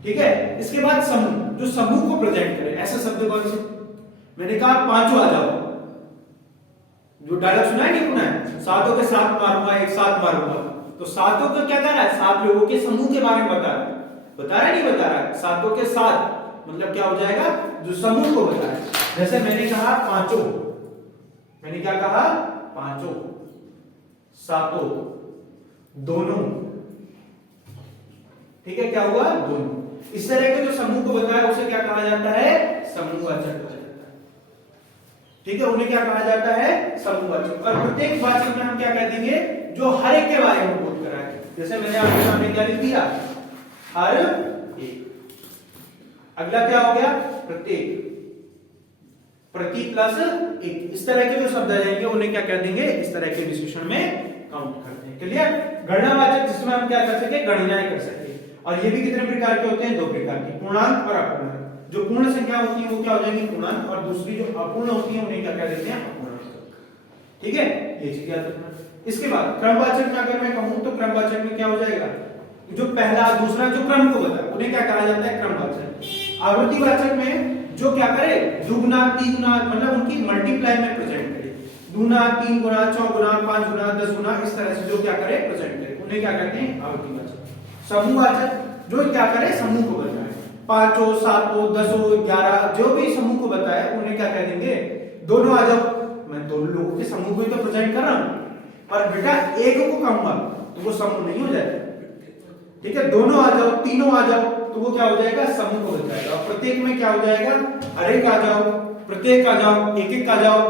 ठीक है, इसके बाद समूह, जो समूह को प्रेजेंट करे। ऐसे शब्द कौन से? मैंने कहा पांचों आ जाओ, जो डायलॉग सुना है नहीं सुना है? सातों के साथ मारूंगा, एक साथ मारूंगा। तो सातों का क्या कर रहा है? 7 लोगों के समूह के बारे में बता रहा है। बता रहा है नहीं बता रहा है? सातों के साथ मतलब क्या हो जाएगा? जो समूह को बताया। जैसे मैंने कहा पांचों, मैंने क्या कहा? पांचों, सातों, दोनों। ठीक है, क्या हुआ? दोनों। इस तरह के जो समूह को बताया उसे क्या कहा जाता है? समूहवाचक कहा जाता है। ठीक है, उन्हें क्या कहा जाता है? समूहवाचक। और प्रत्येक वाचक में हम क्या कह देंगे? जो हर एक के बारे में बोध करा है। जैसे मैंने आपके सामने क्या लिख दिया? हर एक। अगला क्या हो गया? प्रत्येक, प्रति प्लस एक। इस तरह के जो शब्द आ जाएंगे उन्हें क्या कह देंगे? इस तरह के डिस्कशन में काउंट करते हैं। क्लियर? गणनावाचक जिसमें हम क्या कर सके? गणनाएं कर सके। और ये भी कितने प्रकार के होते हैं? 2 प्रकार के, पूर्णांक और अपूर्णांक। जो पूर्ण संख्या होती है वो क्या हो जाएंगी? पूर्णांक। और दूसरी जो अपूर्ण होती है उन्हें क्या कह देते हैं? अपूर्णांक। ठीक है, ये चीज याद रखना। इसके बाद क्रमवाचक में अगर मैं कहूं तो क्रमवाचक में क्या हो जाएगा? जो पहला, दूसरा जो क्रम को बताए उन्हें क्या कहा जाता है? क्रमवाचक। आवृत्तिवाचक में जो क्या करे? दुगुना, तिगुना, मतलब उनकी मल्टीप्लाई में प्रेजेंट करे। दूना, 3 गुना, 4 गुना, 5 गुना, 10 गुना, इस तरह से जो क्या करे? प्रेजेंट करे, उन्हें क्या कहते हैं? आवृत्तिवाचक। समूहवाचक जो क्या करे? समूह को बताए। 5, 7, 10, 11 जो भी समूह को बताए उन्हें क्या कह देंगे? दोनों आ जाओ। मैं दोनों लोगों के समूह को ही तो प्रेजेंट कर रहा हूं। और बेटा एक को कहूंगा तो वो समूह नहीं हो जाएगा। ठीक है, दोनों आ जाओ, तीनों आ जाओ तो वो क्या हो जाएगा? समूह को बताएगा। और प्रत्येक में क्या हो जाएगा? हर एक आ जाओ, प्रत्येक आ जाओ, एक एक आ जाओ।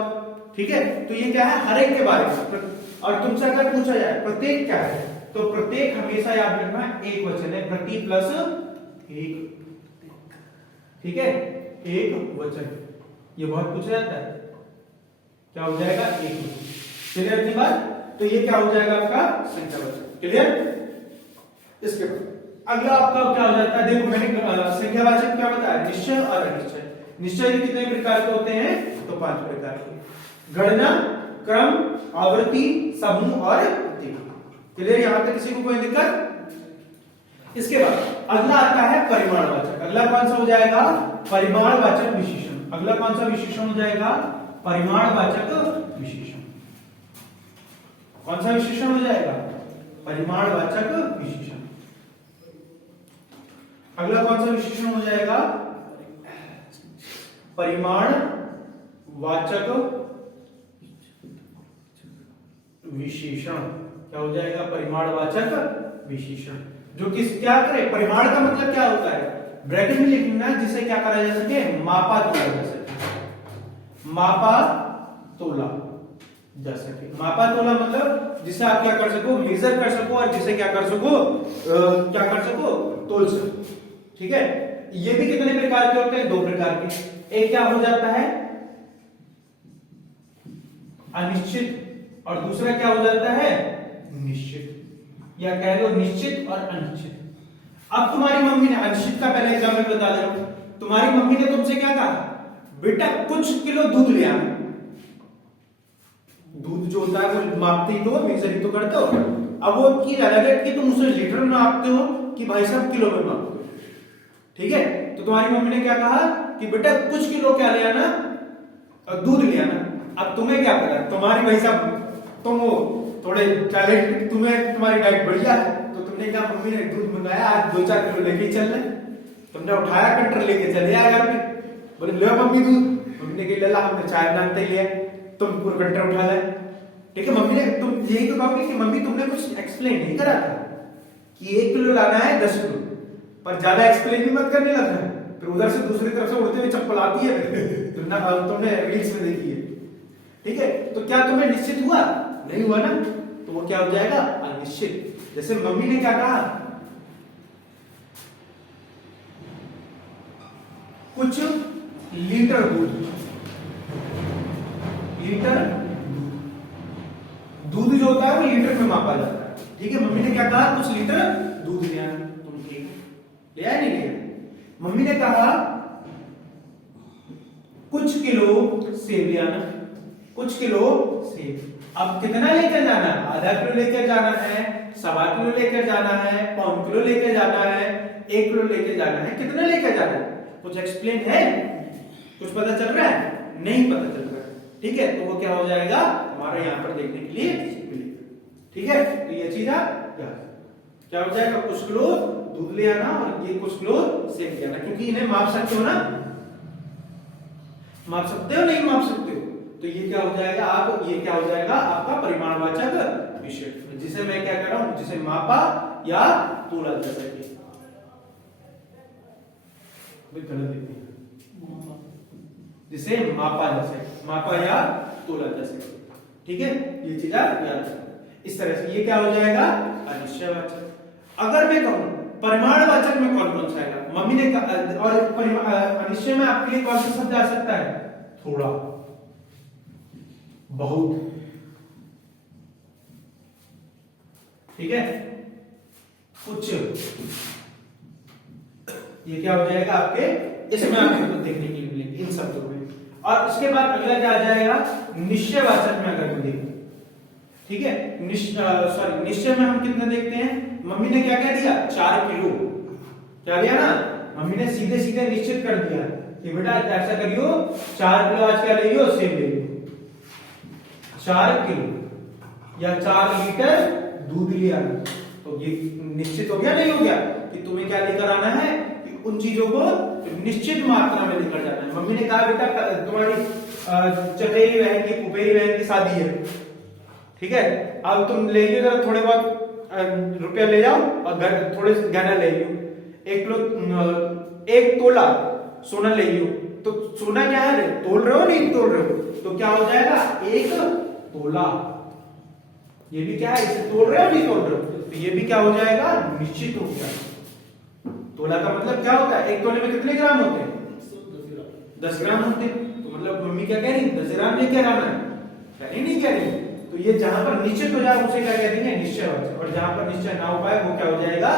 ठीक है, तो ये क्या है? हर एक के बारे में। और तुमसे अगर पूछा जाए प्रत्येक क्या है, तो प्रत्येक हमेशा याद रखना एक वचन है, प्रति प्लस एक। ठीक है, एक वचन। ये बहुत पूछा जाता है, क्या हो जाएगा? एक। क्लियर की बात? तो ये क्या हो जाएगा? आपका संख्यावाचक। क्लियर? इसके बाद अगला आपका क्या हो जाता है? देखो मैंने संख्यावाचक क्या बताया? निश्चय और अनिश्चय। निश्चय कितने प्रकार के होते हैं? तो 5 प्रकार के। गणना, क्रम, आवृत्ति, समूह और प्रतीक। क्लियर? यहां तक किसी को कोई दिक्कत? इसके बाद अगला आता है परिमाणवाचक। अगला कौन सा हो जाएगा? परिमाणवाचक विशेषण। अगला कौन सा विशेषण हो जाएगा? परिमाणवाचक विशेषण। कौन सा विशेषण हो जाएगा? परिमाणवाचक विशेषण। अगला कौन सा विशेषण हो जाएगा? परिमाणवाचक विशेषण। क्या हो जाएगा? परिमाणवाचक विशेषण। जो किस क्या करे? परिमाण का मतलब क्या होता है? ब्रैकेट में लिखना जिसे क्या करा जा सके? मापा तोला जा सके। मापा तोला जा सके। मापा तोला मतलब जिसे आप क्या कर सको? मेजर कर सको, और जिसे क्या कर सको? क्या कर सको? तोल सको। ठीक है। ये भी कितने प्रकार के होते हैं? 2 प्रकार के। एक क्या हो जाता है? अनिश्चित, और दूसरा क्या हो जाता है? निश्चित, या कह लो निश्चित और अनिश्चित। अब तुम्हारी मम्मी ने, अनिश्चित का पहले एग्जाम्पल बता दे रहा हूं, तुम्हारी मम्मी ने तुमसे क्या कहा? बेटा कुछ किलो दूध ले आना। दूध जो होता है वो मापते ही तो, मेजर ही तो करते हो। अब वो की अलग है कि तुम उसे लीटर में मापते हो कि भाई साहब किलो में मापते हो। ठीक है। तो तुम्हारी मम्मी ने क्या कहा कि बेटा कुछ किलो क्या ले आना? दूध ले आना। अब तुम्हें क्या पता? तुम्हारी भाई साहब तुम वो थोड़े टैलेंट, तुम्हें तुम्हारी डाइट बढ़िया है, तो तुमने क्या, मम्मी ने दूध मंगाया, आज 2-4 किलो लेके चल रहे। तुमने उठाया कंटर लेके चले आए घर पे, बोले ले मम्मी दूध। मम्मी ने कहा ला, हमने चाय बनाते लिया, तुम पूरा कंटर उठा लाए। ठीक है। मम्मी ने, तुम यही तो कहोगे कि मम्मी तुमने कुछ एक्सप्लेन नहीं करा था कि 1 किलो लाना है 10 किलो, पर ज्यादा एक्सप्लेन भी मत करने लगा। फिर उधर से दूसरी तरफ से उड़ते हुए चप्पल आती है, तुमने रील्स में देखी है। ठीक है। तो क्या तुम्हें निश्चित हुआ? नहीं हुआ ना, तो वो क्या हो जाएगा? अनिश्चित। जैसे मम्मी ने क्या कहा? कुछ लीटर दूध। लीटर दूध जो होता है वो लीटर में मापा जाता है। ठीक है। मम्मी ने क्या कहा? कुछ लीटर दूध ले आना। तुम ले आया नहीं लिया? मम्मी ने कहा कुछ किलो सेब ले आना। कुछ किलो सेब। अब कितना लेकर जाना है? आधा किलो लेकर जाना है, 1.25 किलो लेकर जाना है, 1.25 किलो लेकर जाना है, 1 किलो लेकर जाना है। कितना लेकर जाना है? कुछ एक्सप्लेन है? कुछ पता चल रहा है? नहीं पता चल रहा है। ठीक है। तो वो क्या हो जाएगा? हमारे यहां पर देखने के लिए मिलेगा। ठीक है। तो ये चीज आप क्या हो जाएगा? कुछ किलो दूध ले आना और ये कुछ किलो सेब ले आना, क्योंकि इन्हें माप सकते हो ना? माप सकते हो? नहीं माप सकते हो? तो ये क्या हो जाएगा? आप, ये क्या हो जाएगा? आपका परिमाणवाचक विशेषण, जिसे मैं क्या कर रहा हूं? जिसे मापा या तोला जा सके। जिसे मापा जा सके, मापा या तोला जा सके। ठीक है। ये चीज आप याद रखो। इस तरह से ये क्या हो जाएगा? अनिश्चयवाचक। अगर मैं कहूं परिमाणवाचक में कौन कौन सा आएगा? मम्मी ने कहा, और अनिश्चय में आपके लिए कौन सा शब्द आ सकता है? थोड़ा, बहुत। ठीक है। कुछ, ये क्या हो जाएगा आपके? इसमें आपको देखने के लिए मिलेंगे इन शब्दों में। और उसके बाद अगला क्या आ जाएगा? निश्चयवाचक में अगर हम देखें। ठीक है। निश्चय में हम कितने देखते हैं? मम्मी ने क्या क्या दिया? 4 किलो। क्या दिया ना? मम्मी ने सीधे सीधे निश्चित कर दिया कि बेटा ऐसा करियो, 4 किलो आज क्या ले लियो? सेब ले लियो। 4 किलो या 4 लीटर दूध लिया, तो ये निश्चित हो गया? नहीं हो गया? कि तुम्हें क्या लेकर आना है? कि उन चीजों को निश्चित मात्रा में लेकर जाना है। मम्मी ने कहा बेटा तुम्हारी चचेरी बहन की, फुफेरी बहन की शादी है। ठीक है। अब तुम ले लियो, थोड़े बहुत रुपया ले जाओ और घर थोड़े गहना ले लियो। 1 किलो, 1 तोला सोना ले लियो। तो सोना क्या है? तोल रहे हो? नहीं तोल रहे हो? तो क्या हो जाएगा? 1 तोला। ये भी क्या है? इसे तोल रहे हो? नहीं तोल रहे हो? तो ये भी क्या हो जाएगा? निश्चित हो गया। तोला का मतलब क्या होता है? 1 तोले में कितने ग्राम होते हैं? 10 ग्राम होते हैं। तो मतलब मम्मी क्या कह रही? 10 ग्राम लेके आना है? नहीं कह रही। तो ये जहां पर निश्चित हो जाए उसे क्या कह देंगे? निश्चयवाचक। और जहां पर निश्चय ना हो पाए वो क्या हो जाएगा?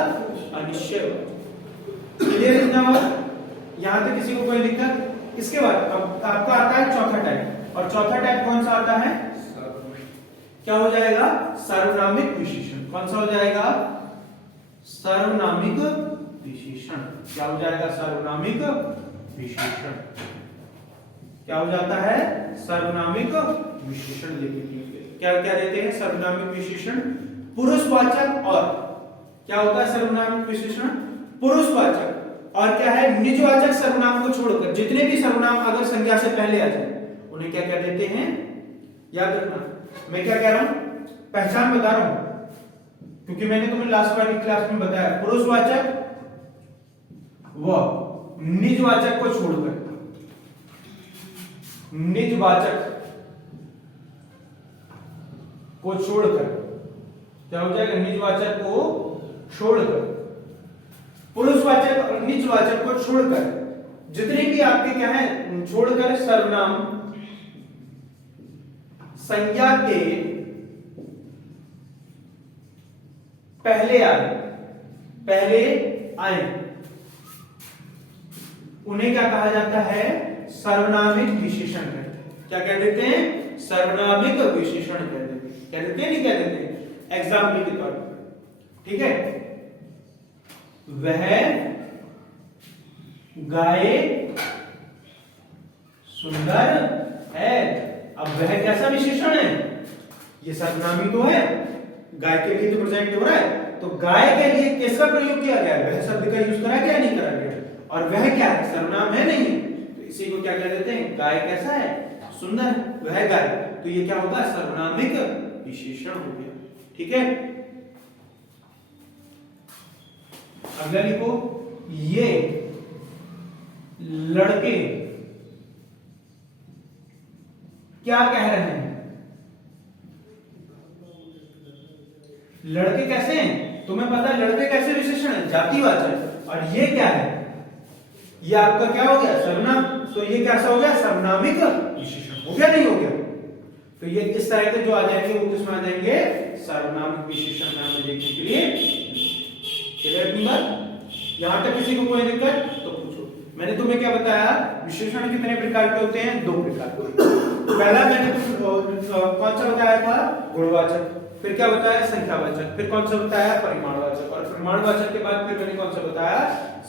अनिश्चयवाचक। क्लियर इतना बात? यहां तक किसी को कोई दिक्कत? इसके बाद अब आपका आता है चौथा टाइप। और चौथा टाइप कौन सा आता है? क्या हो जाएगा? सार्वनामिक विशेषण। कौन सा हो जाएगा? सर्वनामिक विशेषण। क्या हो जाएगा? सर्वनामिक विशेषण। क्या हो जाता है? सर्वनामिक विशेषण लिखेंगे। क्या क्या देते हैं सर्वनामिक विशेषण? पुरुषवाचक और क्या होता है सर्वनामिक विशेषण? पुरुषवाचक और क्या है? निजवाचक सर्वनाम को छोड़कर जितने भी सर्वनाम अगर संज्ञा से पहले आ जाए उन्हें क्या क्या देते हैं? याद रखना मैं क्या कह रहा हूं, पहचान बता रहा हूं क्योंकि मैंने तुम्हें लास्ट वाली क्लास में बताया पुरुषवाचक व निजवाचक को छोड़कर, निजवाचक को छोड़कर क्या हो जाएगा? निजवाचक को छोड़कर, पुरुषवाचक और निजवाचक को छोड़कर जितने भी आपके क्या है छोड़कर सर्वनाम संज्ञा के पहले आए उन्हें क्या कहा जाता है? सर्वनामिक विशेषण कहते हैं। क्या कह देते हैं? सर्वनामिक विशेषण कह देते हैं। क्या देते हैं? नहीं कह देते हैं? एग्जाम्पल के तौर पर, ठीक है, वह गाय सुंदर है। अब वह कैसा विशेषण है? ये सर्वनामी तो है, गाय के लिए तो प्रेजेंट हो रहा है, तो गाय के लिए किसका प्रयोग किया गया है? वह शब्द का यूज करा क्या नहीं करा गया? और वह क्या है? सर्वनाम है नहीं, तो इसी को क्या कह देते हैं? गाय कैसा है? सुंदर। वह गाय, तो ये क्या होगा? सर्वनामिक विशेषण हो गया। ठीक है, अगला लिखो, ये लड़के क्या कह रहे हैं? लड़के कैसे हैं? तुम्हें पता है लड़के कैसे विशेषण है? जातिवाचक। और ये क्या है? ये आपका क्या हो गया? सर्वनाम। तो ये कैसा हो गया? सर्वनामिक विशेषण हो गया, नहीं हो गया? तो ये इस तरह के जो आ जाएंगे वो किसमें आ जाएंगे? सर्वनामिक विशेषण नाम में देखने के लिए। क्लियर अपनी बात? यहां तक किसी को कोई दिक्कत तो पूछो। मैंने तुम्हें क्या बताया? विशेषण कितने प्रकार के होते हैं? 2 प्रकार के। पहला मैंने कौन सा बताया था? गुणवाचक। फिर क्या बताया? संख्यावाचक। फिर कौन सा बताया? परिमाणवाचक। और परिमाणवाचक के बाद फिर मैंने कौन सा बताया?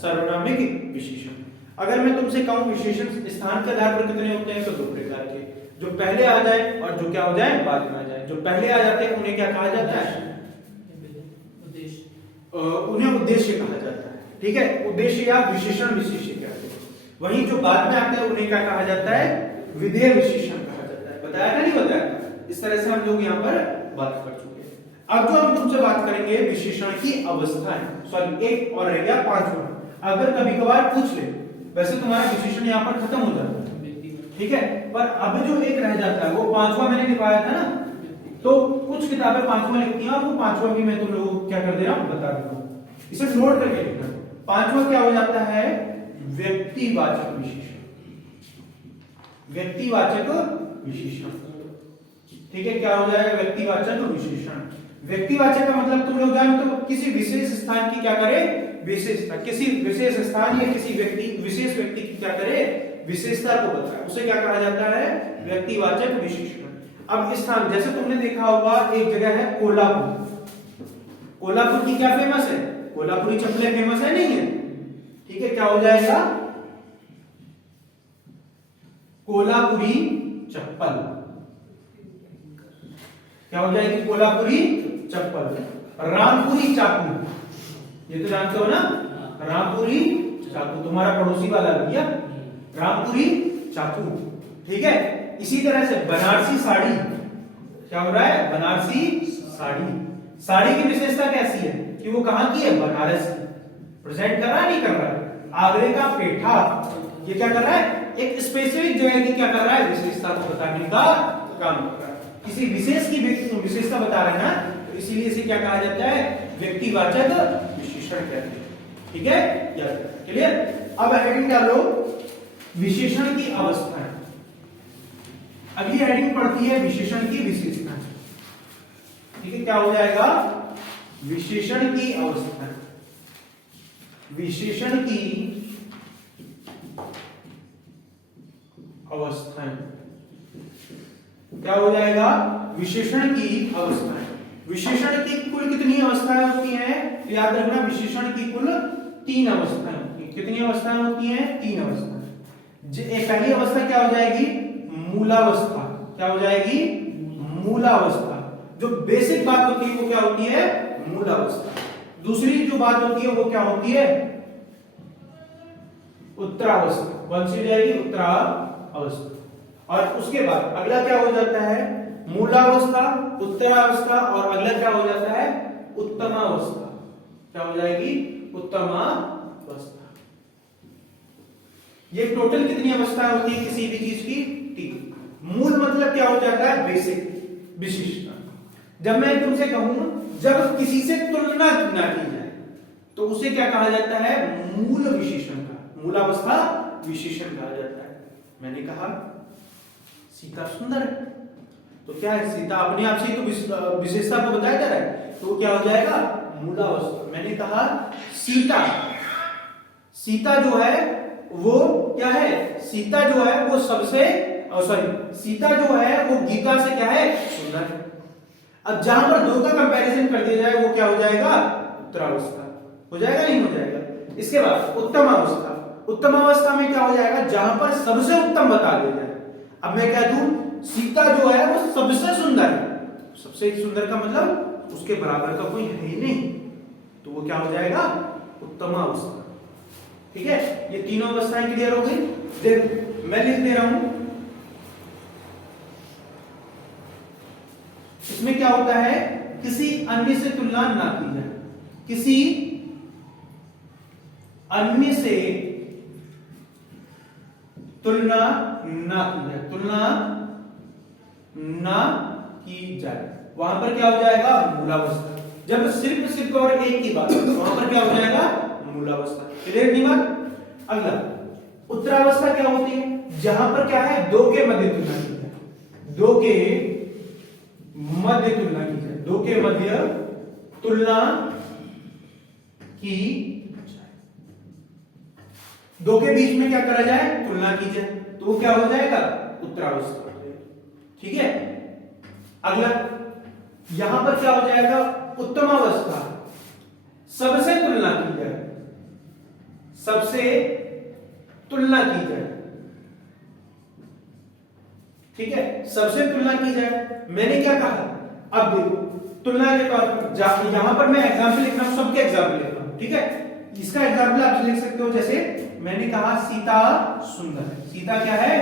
सर्वनामिक विशेषण। अगर मैं तुमसे कहूं विशेषण स्थान के आधार पर कितने होते हैं, तो 2 प्रकार के, जो पहले आ जाए और जो क्या हो जाए? बाद में आ जाए। जो पहले आ जाते हैं उन्हें क्या कहा जाता है? उन्हें उद्देश्य कहा जाता है। ठीक है, उद्देश्य या विशेषण विशेष्य कहते हैं। वहीं जो बाद में आते हैं उन्हें क्या कहा जाता है? विधेय विशेषण कहा जाता है। बताया ना? नहीं बताया? इस तरह से हम लोग यहाँ पर बात कर चुके हैं। अब जो हम तुमसे बात करेंगे विशेषण की अवस्थाएं, सॉरी एक और रह गया 5वां। अगर कभी कभार पूछ ले, वैसे तुम्हारा विशेषण यहाँ पर खत्म हो जाता है, ठीक है, पर अब जो एक रह जाता है वो 5वां मैंने लिखवाया था ना, तो कुछ किताबें 5वां लिखती हैं और वो 5वां भी मैं तुम लोगों को क्या कर दे रहा हूं? बता दे रहा हूं। इसे नोट करके लिखना। 5वां क्या हो जाता है? व्यक्तिवाचक विशेषण। व्यक्तिवाचक विशेषण, ठीक है, क्या हो जाएगा? व्यक्तिवाचक विशेषण। व्यक्तिवाचक का मतलब तुम लोग जानते हो, किसी विशेष स्थान की क्या करे? विशेषता। किसी विशेष स्थान या किसी व्यक्ति, विशेष व्यक्ति की क्या करे? विशेषता को बताए, उसे क्या कहा जाता है? व्यक्तिवाचक विशेषण। अब स्थान, जैसे तुमने देखा होगा एक जगह है कोल्हापुर। कोल्हापुर की क्या फेमस है? कोल्हापुरी चप्पलें फेमस है, नहीं है? ठीक है, क्या हो जाएगा? कोल्हापुरी चप्पल। क्या हो जाएगी? कोल्हापुरी चप्पल। रामपुरी चाकू, ये तो जानते हो ना? रामपुरी चाकू तुम्हारा पड़ोसी वाला भैया, रामपुरी चाकू। ठीक है, इसी तरह से बनारसी साड़ी, क्या हो रहा है? बनारसी साड़ी। साड़ी की विशेषता कैसी है कि वो कहां की है? बनारस की। प्रेजेंट कर रहा है, नहीं कर रहा है? आगरे का पेठा, ये क्या कर रहा है? एक स्पेसिफिक जगह की क्या कर रहा है? विशेषता को बताने का काम कर रहा है। किसी विशेष की विशेषता बता रहे हैं ना, तो इसीलिए इसे क्या कहा जाता है? व्यक्तिवाचक विशेषण कहते हैं। ठीक है, याद। क्लियर? अब हेडिंग डालो, विशेषण की अवस्थाएं। अगली हेडिंग पड़ती है विशेषण की विशेषता। ठीक है, क्या हो जाएगा? विशेषण की अवस्थाएं। विशेषण की अवस्थाएं क्या हो जाएगा? विशेषण की अवस्थाएं। विशेषण की कुल कितनी अवस्थाएं होती हैं? तो याद रखना विशेषण की कुल 3 अवस्थाएं होती हैं। कितनी अवस्थाएं होती हैं? 3 अवस्थाएं। पहली अवस्था क्या हो जाएगी? मूलावस्था। क्या हो जाएगी? मूलावस्था। जो बेसिक बात होती है वो क्या होती है? मूलावस्था। दूसरी जो बात होती है वो क्या होती है? उत्तरावस्था। कौन सी हो जाएगी? उत्तरावस्था। और उसके बाद अगला क्या हो जाता है? मूलावस्था, उत्तरावस्था, और अगला क्या हो जाता है? उत्तमावस्था। क्या हो जाएगी? उत्तमावस्था। ये टोटल कितनी अवस्थाएं होती है किसी भी चीज की? 3। मूल मतलब क्या हो जाता है? बेसिक, विशिष्ट। जब मैं तुमसे कहूं जब किसी से तुलना ना की जाए तो उसे क्या कहा जाता है? मूल विशेषण का, मूलावस्था विशेषण कहा जाता है। मैंने कहा सीता सुंदर है, तो क्या है? सीता अपने आप से तो विशेषता को बताया जा रहा है, तो वो क्या हो जाएगा? मूलावस्था। मैंने कहा सीता जो है वो क्या है? सीता जो है वो सबसे सीता जो है वो गीता से क्या है? सुंदर है। अब जहां पर दो का कंपैरिजन कर दिया जाए वो क्या हो जाएगा? उत्तरावस्था हो जाएगा, नहीं हो जाएगा? इसके बाद उत्तमावस्था। उत्तमावस्था में क्या हो जाएगा? जहां पर सबसे उत्तम बता दिया जाए। अब मैं कह दूं सीता जो है वो सबसे सुंदर है, सबसे सुंदर का मतलब उसके बराबर का कोई है ही नहीं, तो वो क्या हो जाएगा? उत्तमावस्था। ठीक है, ये तीनों अवस्थाएं क्लियर हो गई। देख मैं लिख दे रहा हूं, इसमें क्या होता है? किसी अन्य से तुलना ना की जाए, किसी अन्य से तुलना ना की जाए, तुलना ना की जाए, वहां पर क्या हो जाएगा? मूलावस्था। जब सिर्फ और एक की बात है वहां पर क्या हो जाएगा? मूलावस्था। क्लियर नहीं बात? अगला उत्तरावस्था क्या होती है? जहां पर क्या है? दो के मध्य तुलना की जाए, दो के मध्य तुलना की जाए, दो के मध्य तुलना की जाए, दो के बीच में क्या करा जाए? तुलना की जाए, तो वो क्या हो जाएगा? उत्तरावस्था। ठीक है, अगला यहां पर क्या हो जाएगा? उत्तमावस्था। सबसे तुलना की जाए, सबसे तुलना की जाए। ठीक है, सबसे तुलना की जाए। मैंने क्या कहा? अब देखो तुलना के तौर पर यहां पर मैं एग्जाम्पल लिख रहा हूं, सबके एग्जाम्पल लिख रहा हूं। ठीक है, इसका एग्जाम्पल आप लिख सकते हो, जैसे मैंने कहा सीता सुंदर है। सीता क्या है?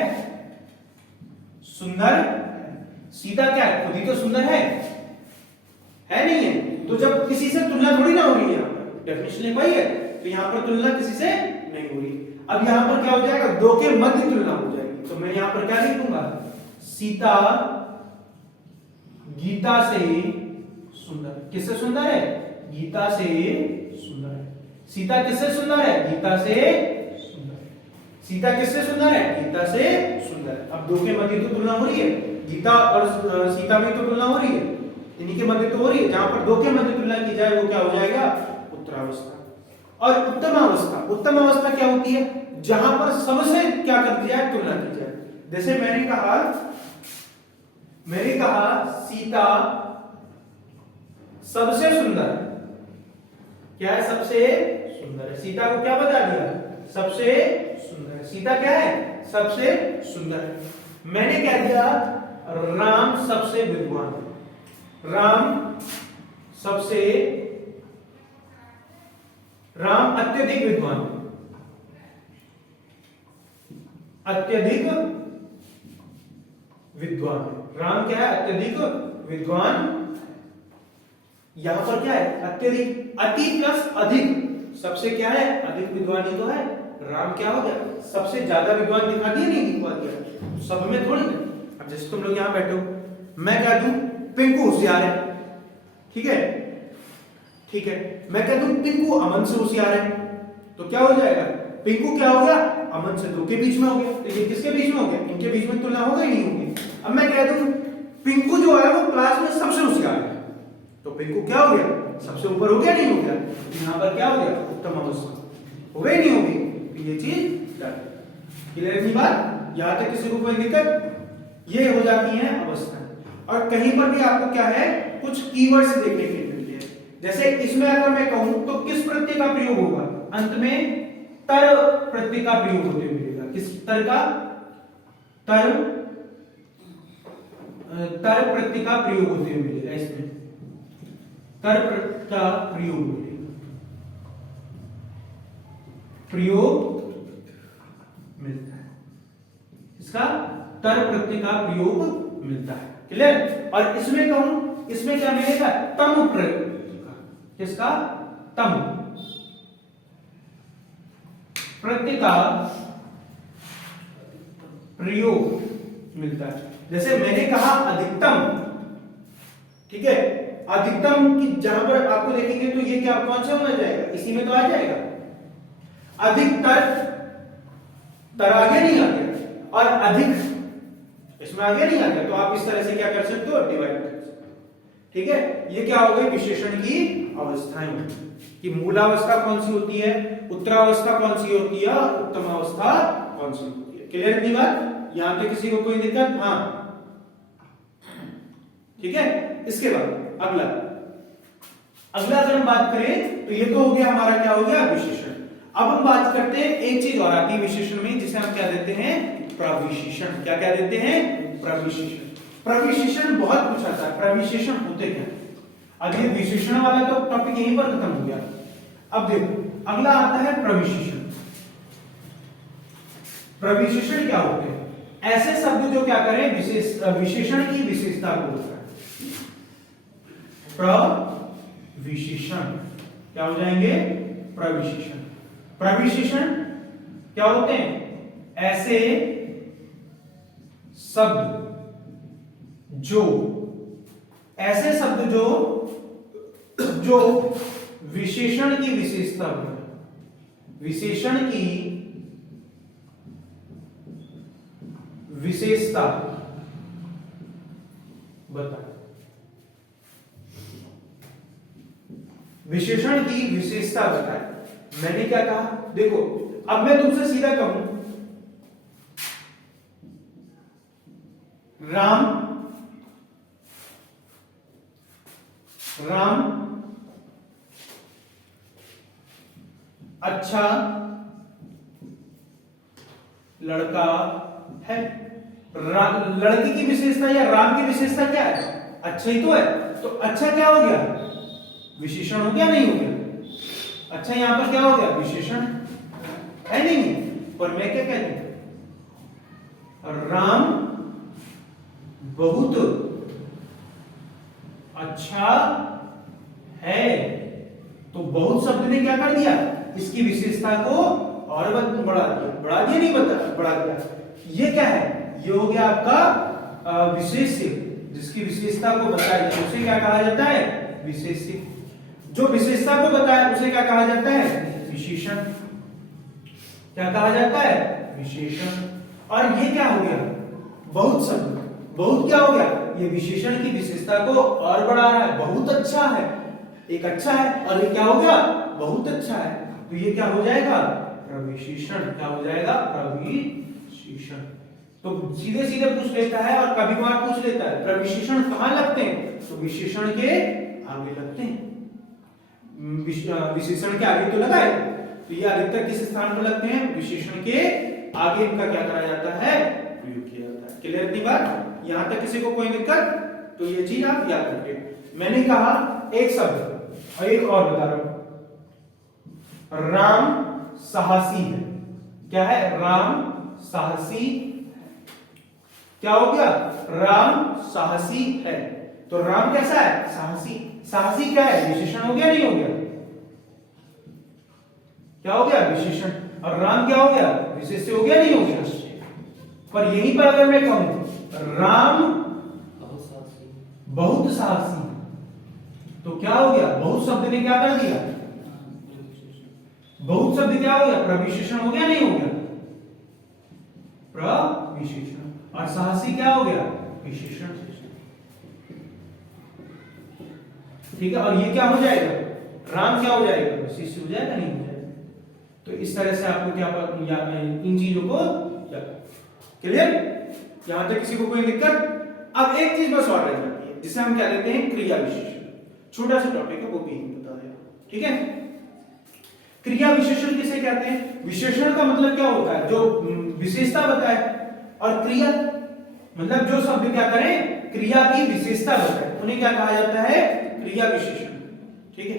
सुंदर। सीता क्या है? खुद ही तो सुंदर है नहीं है? तो जब किसी से तुलना थोड़ी ना हो रही है, यहां पर डेफिनेशन वही है, तो यहां पर तुलना किसी से नहीं हो रही। अब यहां पर क्या हो जाएगा? दो के मध्य तुलना हो जाएगी, तो मैं यहां पर क्या लिखूंगा? सीता गीता से सुंदर। किससे सुंदर है? गीता से सुंदर है। सीता किससे सुंदर है? गीता से सुंदर है। सीता किससे सुंदर है? गीता से सुंदर है। अब दो के मध्य तो तुलना हो रही है, गीता और सीता में तो तुलना हो रही है, इन्हीं के मध्य तो हो रही है। जहां पर दो के मध्य तुलना की जाए वो क्या हो जाएगा? उत्तरावस्था। और उत्तमावस्था, उत्तमावस्था क्या होती है? जहां पर सबसे क्या कर दिया है? तुलना की जाए। जैसे मैंने कहा सीता सबसे सुंदर है। क्या है? सबसे सुंदर है। सीता को क्या बता दिया? सबसे सुंदर है। सीता क्या है? सबसे सुंदर है। मैंने कह दिया राम सबसे विद्वान है। राम अत्यधिक विद्वान है। अत्यधिक विद्वान है। राम क्या है? अत्यधिक विद्वान। यहां पर क्या है? अत्यधिक, अति प्लस अधिक, सबसे क्या है? अधिक विद्वान ही तो है। राम क्या हो गया? सबसे ज्यादा विद्वान दिखा दिया, नहीं दिखा दिया? सब में थोड़ी ना। अब जैसे तुम लोग यहां बैठे हो, मैं कह दूं पिंकू होशियार है, ठीक है, मैं कह दूं पिंकू अमन से होशियार है, तो क्या हो जाएगा? पिंकू क्या हो गया? अमन से दो के बीच में हो गया। तो ये किसके बीच में हो गया? इनके बीच में तुलना हो गई, नहीं होगी? अब मैं कह दूं पिंकू जो है वो क्लास में सबसे होशियार है, तो पिंकू क्या हो गया? सबसे ऊपर हो गया, नहीं हो गया? यहां पर क्या हो गया? उत्तमावस्था हो गई, नहीं होगी? ये चीज क्लियर नहीं बात? यहां तक किसी को कोई दिक्कत? ये हो जाती है अवस्था। और कहीं पर भी आपको क्या है? कुछ कीवर्ड्स देखने के लिए मिलते हैं। जैसे इसमें अगर मैं कहूं तो किस प्रत्यय का प्रयोग होगा, अंत में तर प्रत्यय का प्रयोग होते हुए मिलेगा। किस तर का, तर प्रत्यय का प्रयोग होते हुए मिलेगा, इसमें तर का प्रयोग मिलेगा, प्रयोग मिलता है, इसका तर प्रत्यय का प्रयोग मिलता है। क्लियर। और इसमें कहूं, इसमें क्या मिलेगा, तम प्रत्यय का, किसका, तम प्रत्यय का प्रयोग मिलता है। जैसे मैंने कहा अधिकतम, ठीक है, अधिकतम की जहां पर आपको देखेंगे तो ये क्या कौन सा होना जाएगा, इसी में तो आ जाएगा। अधिकतर, तर आगे नहीं आ गया, और अधिक इसमें आगे नहीं आ गया, तो आप इस तरह से क्या कर सकते हो, डिवाइड कर सकते हो। ठीक है, ये क्या हो गई, विशेषण की अवस्थाएं होती कि मूलावस्था कौन सी होती है, उत्तरावस्था कौन सी होती है, उत्तमावस्था कौन सी होती है। क्लियर इतनी बात, यहां पे किसी को कोई दिक्कत? हाँ, ठीक है। इसके बाद अगला अगर हम बात करें तो ये तो हो गया हमारा, क्या हो गया, विशेषण। अब हम बात करते हैं, एक चीज और आती है विशेषण में, जिसे हम क्या देते हैं, प्रविशेषण। क्या क्या देते हैं, प्रविशेषण। प्रविशेषण बहुत कुछ आता है, प्रविशेषण होते क्या। अब ये विशेषण वाला तो टॉपिक यहीं पर खत्म हो गया। अब देखो अगला आता है प्रविशेषण। प्रविशेषण क्या होते हैं, ऐसे शब्द जो क्या करें, विशेषण की विशेषता को बताएं। प्रविशेषण क्या हो जाएंगे, प्रविशेषण। प्रविशेषण क्या होते हैं, ऐसे शब्द जो, ऐसे शब्द जो विशेषण की विशेषता बताएं, विशेषण की विशेषता बताएं, विशेषण की विशेषता बताएं। मैंने क्या कहा, देखो अब मैं तुमसे सीधा कहूं, राम अच्छा लड़का है। लड़की की विशेषता या राम की विशेषता क्या है, अच्छा ही तो है। तो अच्छा क्या हो गया, विशेषण हो गया, नहीं हो गया। अच्छा यहां पर क्या हो गया, विशेषण है, नहीं। पर मैं क्या कहती हूं, राम बहुत अच्छा है, तो बहुत शब्द ने क्या कर दिया, इसकी विशेषता को और बढ़ा दिया नहीं बढ़ा दिया। ये क्या है, ये हो गया आपका विशेष्य, जिसकी विशेषता को बताया जाए उसे क्या कहा जाता है, विशेष्य। जो विशेषता को बताया उसे क्या कहा जाता है, विशेषण। क्या कहा जाता है, विशेषण। और ये क्या हो गया, बहुत शब्द, बहुत क्या हो गया, ये विशेषण की विशेषता को और बढ़ा रहा है। बहुत अच्छा है, एक अच्छा है, और ये क्या हो गया, बहुत अच्छा है, तो ये क्या हो जाएगा, प्रविशेषण। क्या हो जाएगा, प्रविशेषण। तो सीधे सीधे पूछ लेता है, और कभी कभार पूछ लेता है प्रविशेषण कहां लगते हैं, तो विशेषण के आगे लगते हैं। विशेषण के आगे तो लगाए, तो ये अधिकतर किस स्थान पर लगते हैं, विशेषण के आगे इनका क्या करा जाता है, प्रयोग किया जाता है। क्लियर इतनी बात, यहां तक किसी को कोई दिक्कत, तो ये चीज आप याद रखिए। मैंने कहा एक शब्द, और एक और बता रहा हूं, राम साहसी है। क्या है, राम साहसी। क्या हो गया, राम साहसी है। तो राम कैसा है, साहसी। साहसी क्या है, विशेषण हो गया, नहीं हो गया, क्या हो गया, विशेषण। और राम क्या हो गया, विशेष्य हो गया, नहीं हो गया। पर यहीं पर अगर मैं कहूं राम बहुत साहसी, तो क्या हो गया, बहुत शब्द ने क्या कर दिया, बहुत शब्द क्या हो गया, प्रविशेषण हो गया, नहीं हो गया, प्रविशेषण। और साहसी क्या हो गया, विशेषण। ठीक है, और ये क्या हो जाएगा, राम क्या हो जाएगा, विशेष्य हो जाएगा, नहीं हो जाएगा। तो इस तरह से आपको क्या इन चीजों को क्लियर, यहां तक किसी को कोई दिक्कत। अब एक चीज बस और रह जाती है, जिसे हम क्या देते हैं, क्रिया विशेषण। छोटा सा टॉपिक है, वो भी बता देगा, ठीक है। क्रिया विशेषण किसे कहते हैं? विशेषण का मतलब क्या होता है? जो विशेषता बताए, और क्रिया मतलब जो शब्द क्या करें, क्रिया की विशेषता बताए, उन्हें क्या कहा जाता है? क्रिया विशेषण, ठीक है।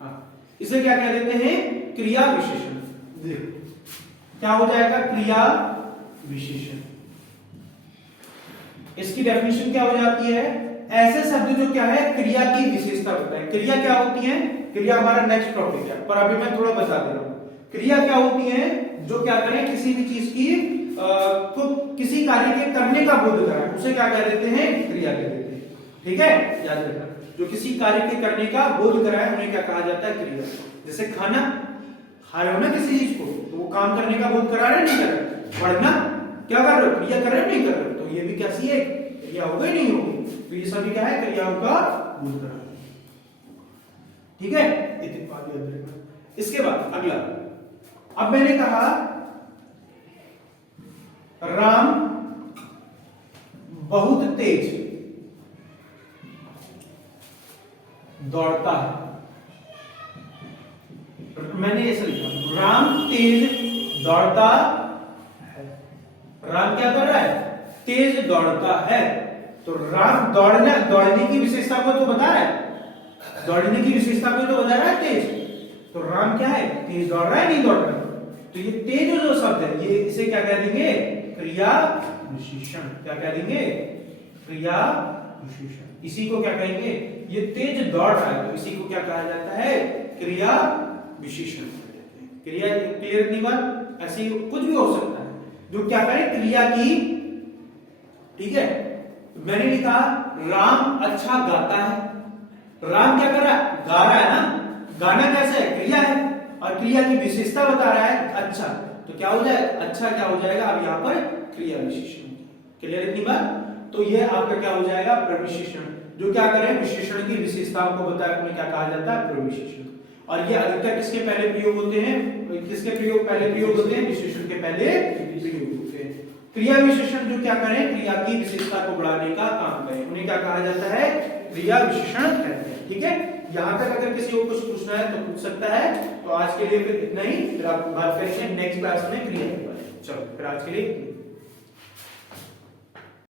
हाँ, इसे क्या कह देते हैं? क्रिया विशेषण। क्या हो जाएगा? क्रिया विशेषण। इसकी डेफिनेशन क्या हो जाती है? ऐसे शब्द जो क्या है, क्रिया की विशेषता बताए। क्रिया क्या होती है? क्रिया हमारा नेक्स्ट टॉपिक है, पर अभी मैं थोड़ा बता दे रहा हूं। क्रिया क्या होती है? जो क्या करें, किसी भी चीज की को किसी कार्य के करने का बोध कराए, उसे क्या कह देते हैं? क्रिया कह देते हैं, ठीक है, याद रखना। जो किसी कार्य के करने का बोध कराए, उन्हें क्या कहा जाता है? क्रिया। जैसे खाना खा रहे हो ना किसी चीज को, तो वो काम करने का बोध करा रहे, नहीं कर रहे। पढ़ना क्या कर रहे हो? क्रिया कर रहे हो, नहीं कर रहे हो, तो ये भी कैसी है? क्रिया हो गई, नहीं होगी? तो ये सभी क्या है? क्रियाओं का बोध करा, ठीक है। इतनी बात याद रखना। इसके बाद अगला, अब मैंने कहा राम बहुत तेज दौड़ता है। मैंने ऐसा लिखा, राम तेज दौड़ता है। राम क्या कर रहा है? तेज दौड़ता है। तो राम दौड़ने की विशेषता को तो बता रहा है, दौड़ने की विशेषता को तो बता रहा है तेज। तो राम क्या है? तेज दौड़ रहा है, नहीं दौड़ रहा है? तो ये तेज जो शब्द है, ये इसे क्या कह देंगे? क्रिया विशेषण। क्या कह देंगे? क्रिया विशेषण। इसी को क्या कहेंगे? ये तेज दौड़ रहा है, तो इसी को क्या कहा जाता है? क्रिया विशेषण। क्रिया क्लियर नहीं बात? ऐसी कुछ भी हो सकता है जो क्या करे, क्रिया की, ठीक है। मैंने लिखा राम अच्छा गाता है। राम क्या कर रहा है? गा रहा है ना। गाना कैसे है? क्रिया है, और क्रिया की विशेषता बता रहा है अच्छा। तो क्या हो जाए? अच्छा क्या हो जाएगा? अब यहाँ पर क्रिया विशेषण। क्लियर इतनी बात? तो ये आपका क्या हो जाएगा? प्रविशेषण। जो क्या करें, विशेषण की विशेषताओं को बताए, उन्हें क्या कहा जाता है? प्रविशेषण। और ये अधिकतर किसके पहले प्रयोग होते हैं? किसके प्रयोग पहले प्रयोग होते हैं? विशेषण के पहले प्रयोग होते हैं। क्रिया विशेषण जो क्या करें, क्रिया की विशेषता को बढ़ाने का काम करें, उन्हें क्या कहा जाता है? क्रिया विशेषण कहते हैं, ठीक है। यहां तक अगर किसी को कुछ पूछना है तो पूछ सकता है। तो आज के लिए फिर इतना ही, फिर आप बात करेंगे नेक्स्ट क्लास में क्रिया के बारे में। चलो फिर आज के लिए